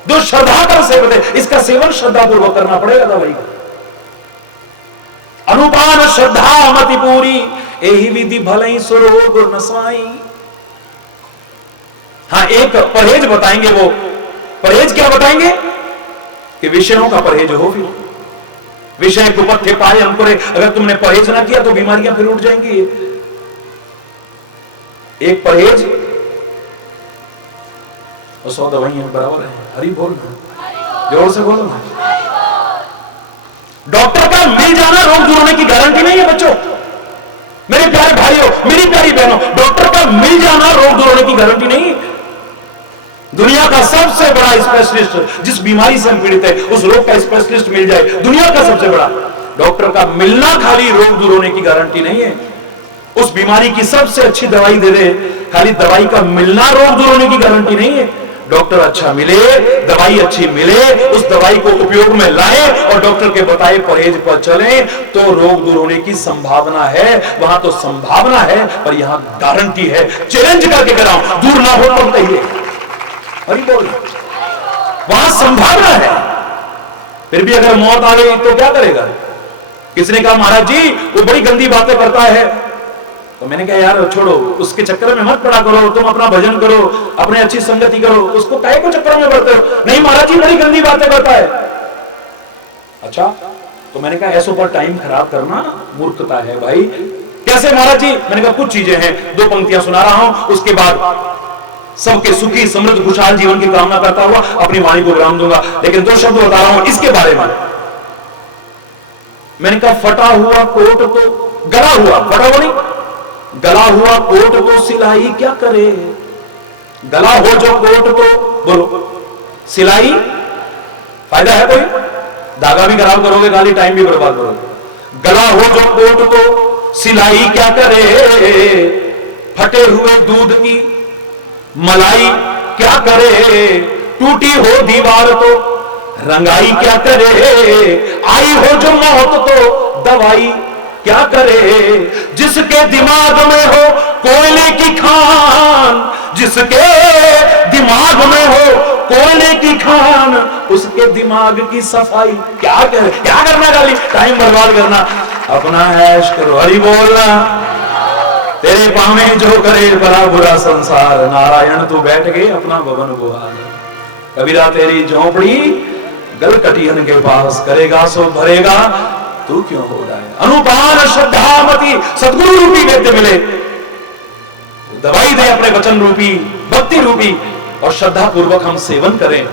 जो श्रद्धा कर सेवते, इसका सेवन श्रद्धा पूर्वक करना पड़ेगा दवाई का। अनुपान श्रद्धा मति पूरी, यही विधि भले सुरोग नसाई। हाँ, एक परहेज बताएंगे, वो परहेज क्या बताएंगे कि विषयों का परहेज हो। फिर विषय कुपथ्य पाए अंकुरे, अगर तुमने परहेज ना किया तो बीमारियां फिर उठ जाएंगी। एक परहेज और 100 दवाइयां बराबर है। हरि बोलना, जोर से बोलो ना। डॉक्टर का मिल जाना रोग दूर होने की गारंटी नहीं है बच्चों। मेरे प्यारे भाइयों, मेरी प्यारी बहनों, डॉक्टर का मिल जाना रोग दूर होने की गारंटी नहीं है। दुनिया का सबसे बड़ा स्पेशलिस्ट, जिस बीमारी से हम पीड़ित है उस रोग का स्पेशलिस्ट मिल जाए, दुनिया का सबसे बड़ा, डॉक्टर का मिलना खाली रोग दूर होने की गारंटी नहीं है। उस बीमारी की सबसे अच्छी दवाई दे दे, खाली दवाई का मिलना रोग दूर होने की गारंटी नहीं है। डॉक्टर अच्छा मिले, दवाई अच्छी मिले, उस दवाई को उपयोग में लाए और डॉक्टर के बताए परहेज पर चले तो रोग दूर होने की संभावना है। वहां तो संभावना है, पर यहां गारंटी है। चैलेंज करके कह रहा हूं, दूर ना हो तो कहिए अरे बोल, वहां संभावना है। फिर भी अगर मौत आ गई तो क्या करेगा? किसी ने कहा महाराज जी वो बड़ी गंदी बातें करता है, तो मैंने कहा यार छोड़ो, उसके चक्कर में मत पड़ा करो, तुम अपना भजन करो, अपने अच्छी संगति करो, उसको काहे को चक्कर में पड़ते हो? नहीं महाराज जी बड़ी गंदी बातें करता है। अच्छा, तो मैंने कहा ऐसो पर टाइम खराब करना मूर्खता है भाई। कैसे महाराज जी? मैंने कहा कुछ चीजें हैं, 2 पंक्तियां सुना रहा हूं, उसके बाद सबके सुखी समृद्ध खुशहाल जीवन की कामना करता हुआ अपनी वाणी को विराम दूंगा। लेकिन 2 शब्द बता रहा हूं इसके बारे में। मैंने कहा फटा हुआ कोट तो गला हुआ, फटा हुआ नहीं, गला हुआ कोट तो सिलाई क्या करे? गला हो जो कोट तो बोलो सिलाई फायदा है कोई? धागा भी खराब करोगे, खाली टाइम भी बर्बाद करोगे। गला हो जो कोट तो सिलाई क्या करे? फटे हुए दूध की मलाई क्या करे? टूटी हो दीवार तो रंगाई क्या करे? आई हो जो मौत तो दवाई क्या करे? जिसके दिमाग में हो कोयले की खान, जिसके दिमाग में हो कोयले की खान, उसके दिमाग की सफाई क्या करे? क्या करना? खाली टाइम बर्बाद करना, अपना ऐश करो। हरि बोलना। तेरे पावे जो करे बड़ा बुरा संसार, नारायण तू बैठ गए अपना भवन गुहार। कबीरा तेरी झोपड़ी गल कटियन के पास, करेगा सो भरेगा तू क्यों हो रहा है? अनुपान श्रद्धा मति, सदगुरु रूपी वेद्य मिले, दवाई दे अपने वचन रूपी भक्ति रूपी, और श्रद्धा पूर्वक हम सेवन करें।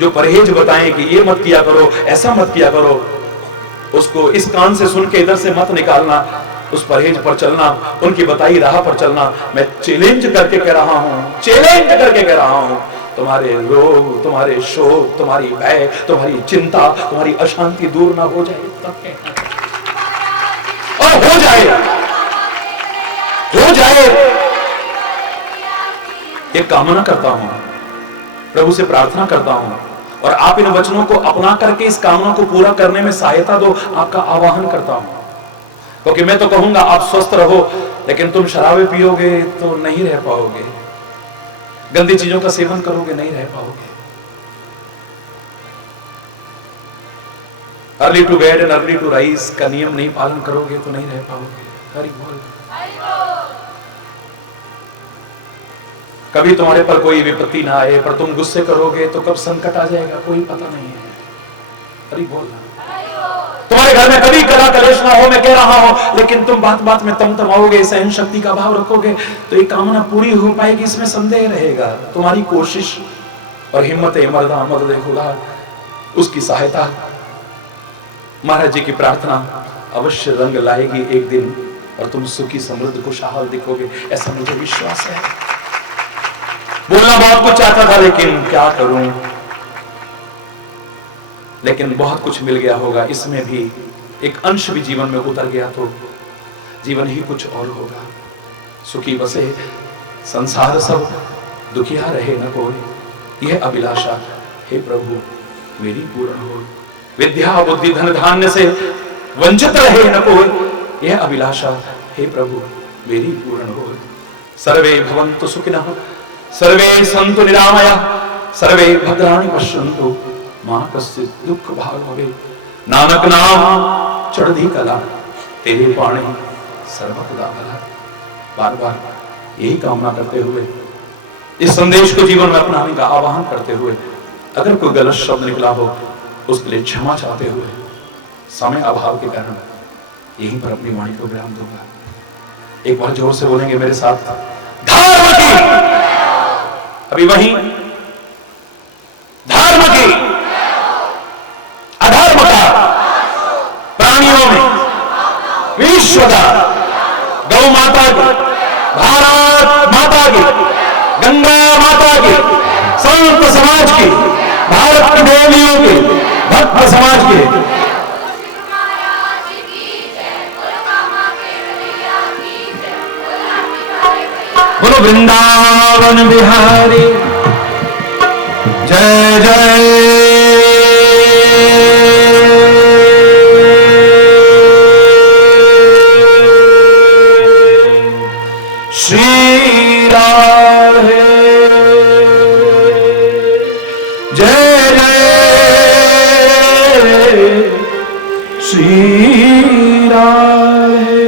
जो परहेज बताएं कि ये मत किया करो, ऐसा मत किया करो, उसको इस कान से सुन के इधर से मत निकालना, उस परहेज पर चलना, उनकी बताई राह पर चलना। मैं चैलेंज करके कह रहा हूं, चैलेंज करके कह रहा हूं, तुम्हारे रोग, तुम्हारे शोक, तुम्हारी भय, तुम्हारी चिंता, तुम्हारी अशांति दूर ना हो जाए तब और हो जाए, हो जाए, ये कामना करता हूं, प्रभु से प्रार्थना करता हूं, और आप इन वचनों को अपना करके इस कामना को पूरा करने में सहायता दो, आपका आह्वान करता हूं। क्योंकि मैं तो कहूंगा आप स्वस्थ रहो, लेकिन तुम शराबे पियोगे तो नहीं रह पाओगे, गंदी चीजों का सेवन करोगे नहीं रह पाओगे। Early to bed and early to rise का नियम नहीं पालन करोगे तो नहीं रह पाओगे। हरि बोल। कभी तुम्हारे पर कोई विपत्ति ना आए, पर तुम गुस्से करोगे तो कब संकट आ जाएगा कोई पता नहीं है। हरि बोल। तुम्हारे घर में कभी कला कलेश ना हो, मैं कह रहा हूं, लेकिन तुम बात बात में तमतमाओगे, सहन शक्ति का भाव रखोगे तो ये कामना पूरी हो पाएगी, इसमें संदेह रहेगा। तुम्हारी कोशिश और हिम्मत मर्दा मदद खुदा, उसकी सहायता, महाराज जी की प्रार्थना अवश्य रंग लाएगी एक दिन, और तुम सुखी समृद्ध खुशहाल दिखोगे, ऐसा मुझे विश्वास है। बोलना बहुत कुछ चाहता था, लेकिन क्या करूं, लेकिन बहुत कुछ मिल गया होगा। इसमें भी एक अंश भी जीवन में उतर गया तो जीवन ही कुछ और होगा। सुखी बसे संसार सब, दुखिया रहे न कोई, यह अभिलाषा हे प्रभु मेरी पूर्ण हो। विद्या बुद्धि धन धान्य से वंचित रहे न कोई, यह अभिलाषा हे प्रभु मेरी पूर्ण हो। सर्वे भवन्तु सुखिनः, सर्वे सन्तु निरामया सर्वे भद्राणि पश्यन्तु मां कश्चित् दुख भाग भवे। नानक नाम चढ़दी कला तेरे पाणी सर्वदा भला। बार बार यही कामना करते हुए इस संदेश को जीवन में अपनाने का आह्वान करते हुए अगर कोई गलत शब्द निकला हो उसके लिए क्षमा चाहते हुए समय अभाव के कारण यहीं पर अपनी वाणी को विराम दूंगा। एक बार जोर से बोलेंगे मेरे साथ, धर्म की, अभी वहीं धर्म की, अधर्म का, प्राणियों में, विश्व का, गौ माता की, भारत माता की, गंगा माता की, संत समाज की, भारत की देवियों की, भक्त समाज की, बोलो वृंदावन बिहारी जय जय। श्री राधे जय जय। श्री राधे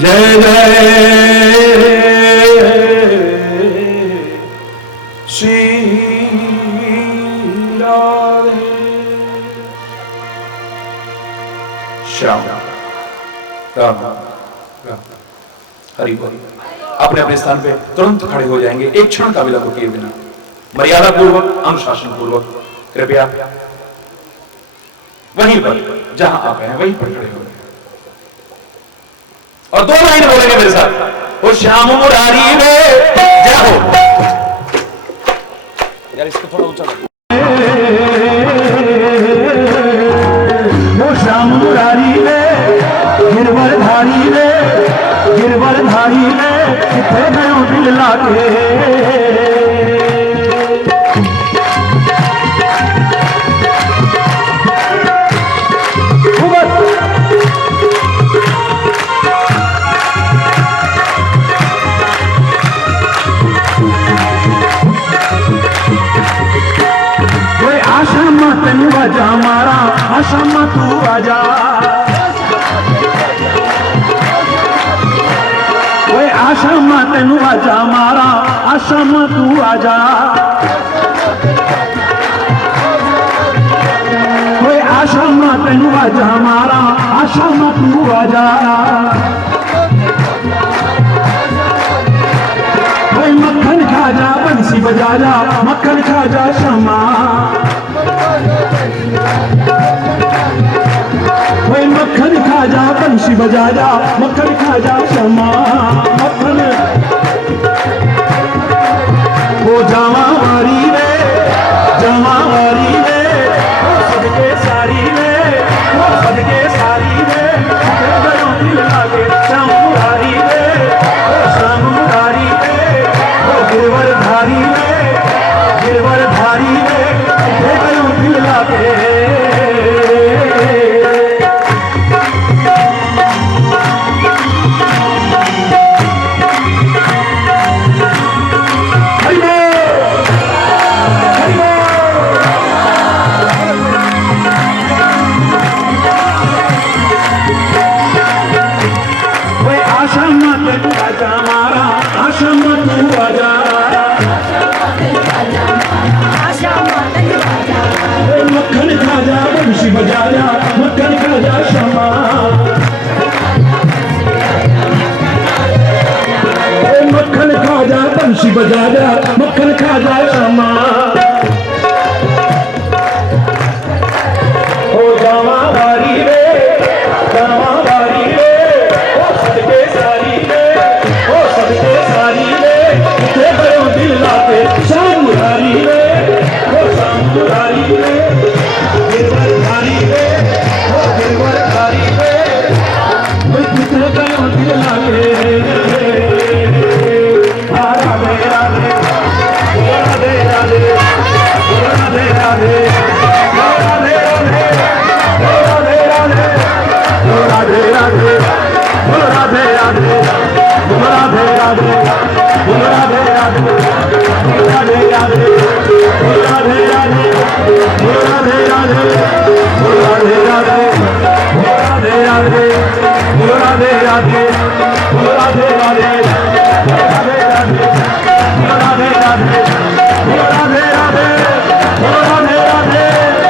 जय जय। श्री राधे श्याम राम राम हरि बोल। अपने अपने स्थान पे तुरंत खड़े हो जाएंगे, एक क्षण का विलंब किए बिना, मर्यादा पूर्वक, अनुशासन पूर्वक। कृपया वहीं पर जहां आप हैं वहीं पर खड़े हो और 2 लाइन बोलेंगे मेरे साथ, ओ श्याम मुरारी रे जय हो। यार इसको थोड़ा ऊंचा रखो। ओ श्याम मुरारी रे गिरवर धारी रे, गिरवर धारी रे किथे गयो दिल लागे। तू आजा मारा आशा तू आजा, ओए आशा तेनू आजा मारा आशा तू आजा, ओए आशा तेनू आजा मारा आशा तू आजा। ओए मक्खन खा जा बंसी बजा जा, मक्खन खा जा शमा, ओए मक्खन खा जा बंसी बजा जा, मक्खन खा जा शमा। मक्खन ओ जावा वारी रे, जावा वारी रे, ओ सदके सारी रे, ओ सदके सारी रे, गयो दिल लागे श्याम मुरारी रे, ओ श्याम मुरारी रे, ओ गिरवर धारी रे, गिरवर धारी रे, गयो दिल लागे। मक्खन खा जा बंसी बजा जा, मक्खन खा जा शमा, मक्खन खा जा बंसी बजा जा, मक्खन खा जा शमा। ओ जावा वारी रे, जावा वारी रे, ओ सदके सारी रे, ओ सदके सारी रे, किथे गयो दिल लागे श्याम मुरारी रे, ओ श्याम मुरारी रे, गिरवर धारी रे, ओ गिरवर धारी रे, किथे गयो दिल लागे। राधे राधे राधे राधे। राधे राधे बोलो राधे राधे बोलो राधे राधे बोलो राधे राधे बोलो राधे राधे बोलो राधे राधे बोलो राधे राधे राधे राधे बोलो राधे राधे बोलो राधे राधे बोलो राधे राधे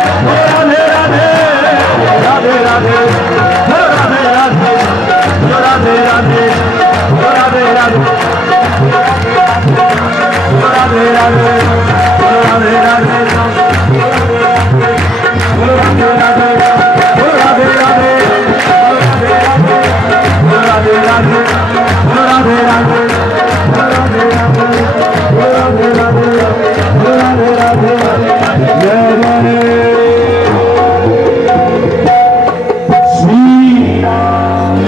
बोलो राधे राधे राधे राधे बोलो राधे राधे बोलो राधे राधे बोलो राधे राधे बोलो राधे राधे बोलो राधे राधे बोलो राधे राधे बोलो राधे राधे बोलो राधे राधे बोलो राधे राधे बोलो राधे राधे बोलो राधे राधे बोलो राधे राधे जय श्री राम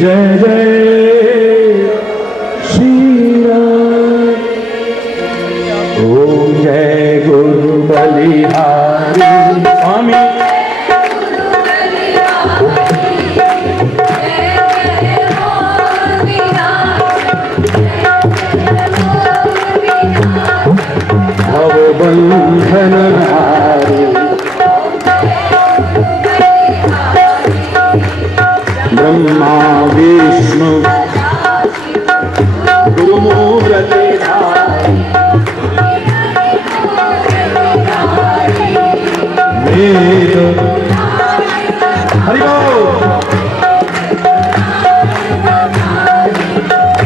जय जय श्री राम ओम जय गुरु बलिहारी स्वामी भव बंधन हारी ब्रह्मा विष्णु गुरुमूर्ति धारी वेद हरि बोल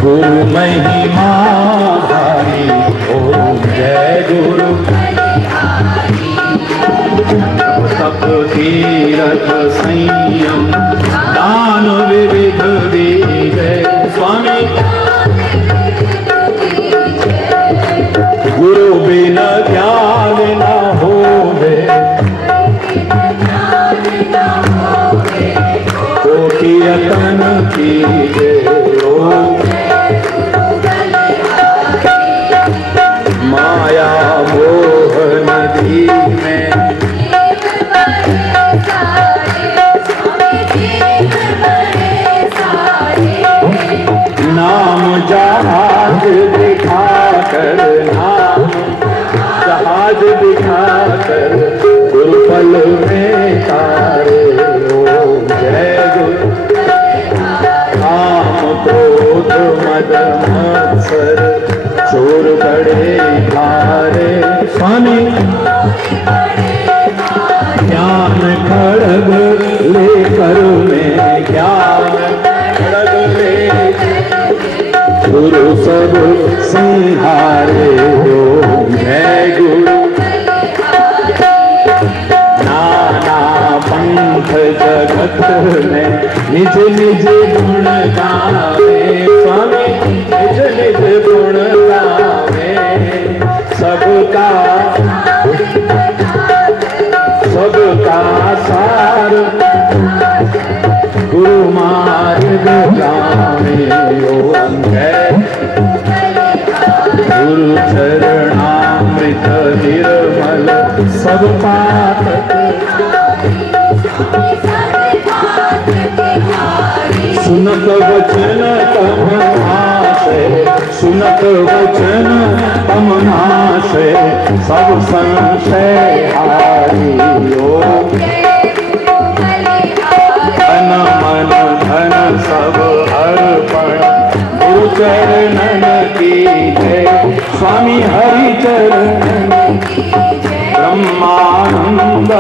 गुरु महिमा धारी ओम जय गुरु तप तीरथ संयम दान विविध विजय स्वामी गुरु बिना ज्ञान न होवे कोटि यतन कीजे माया मोह नदी में नाम जहाज दिखाकर नाम जहाज दिखाकर गुरुपल में तारे ओम जय गुरु काम क्रोध मद मत्सर चोर बड़े भारे स्वामी ज्ञान खड़ग लेकर में ज्ञान खड़ग ले गुरु सब संहारे ओम जय गुरु नाना पंथ जगत में निज निज गुण गावे स्वामी निज निज गुण गावे सबका सार गुरु मार्ग गावे ओम जय गुरु चरणामृत निर्मल सब पातक सुनत वचन तम आशे सुनत वचन तम नाशे सब संशय हारी ओम तन मन धन सब अर्पण गुरु चरणन की जय स्वामी हरि चरणन ब्रह्मानंद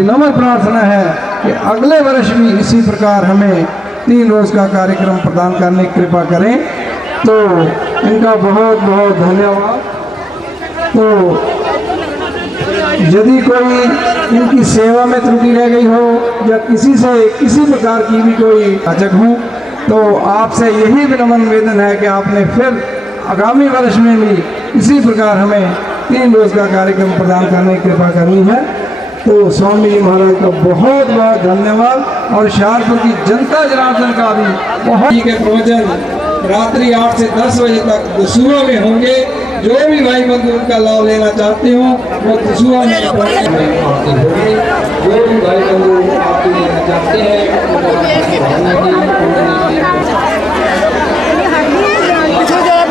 नम्र प्रार्थना है कि अगले वर्ष भी इसी प्रकार हमें 3 रोज का कार्यक्रम प्रदान करने की कृपा करें। तो इनका बहुत बहुत धन्यवाद। तो यदि कोई इनकी सेवा में त्रुटि रह गई हो या किसी से किसी प्रकार की भी कोई अचक हो तो आपसे यही विनम्र निवेदन है कि आपने फिर आगामी वर्ष में भी इसी प्रकार हमें 3 रोज का कार्यक्रम प्रदान करने की कृपा करनी है। तो स्वामी जी महाराज का बहुत बहुत धन्यवाद और शाहपुर की जनता जनार्दन का भी बहुत के प्रवचन रात्रि 8 से 10 बजे तक सुबह में होंगे। जो भी भाई बंधु उनका लाभ लेना चाहते हो वो त्रिशुआ में आरती होगी। जो भी भाई बंधु आरती लेना चाहते हैं पीछे जाए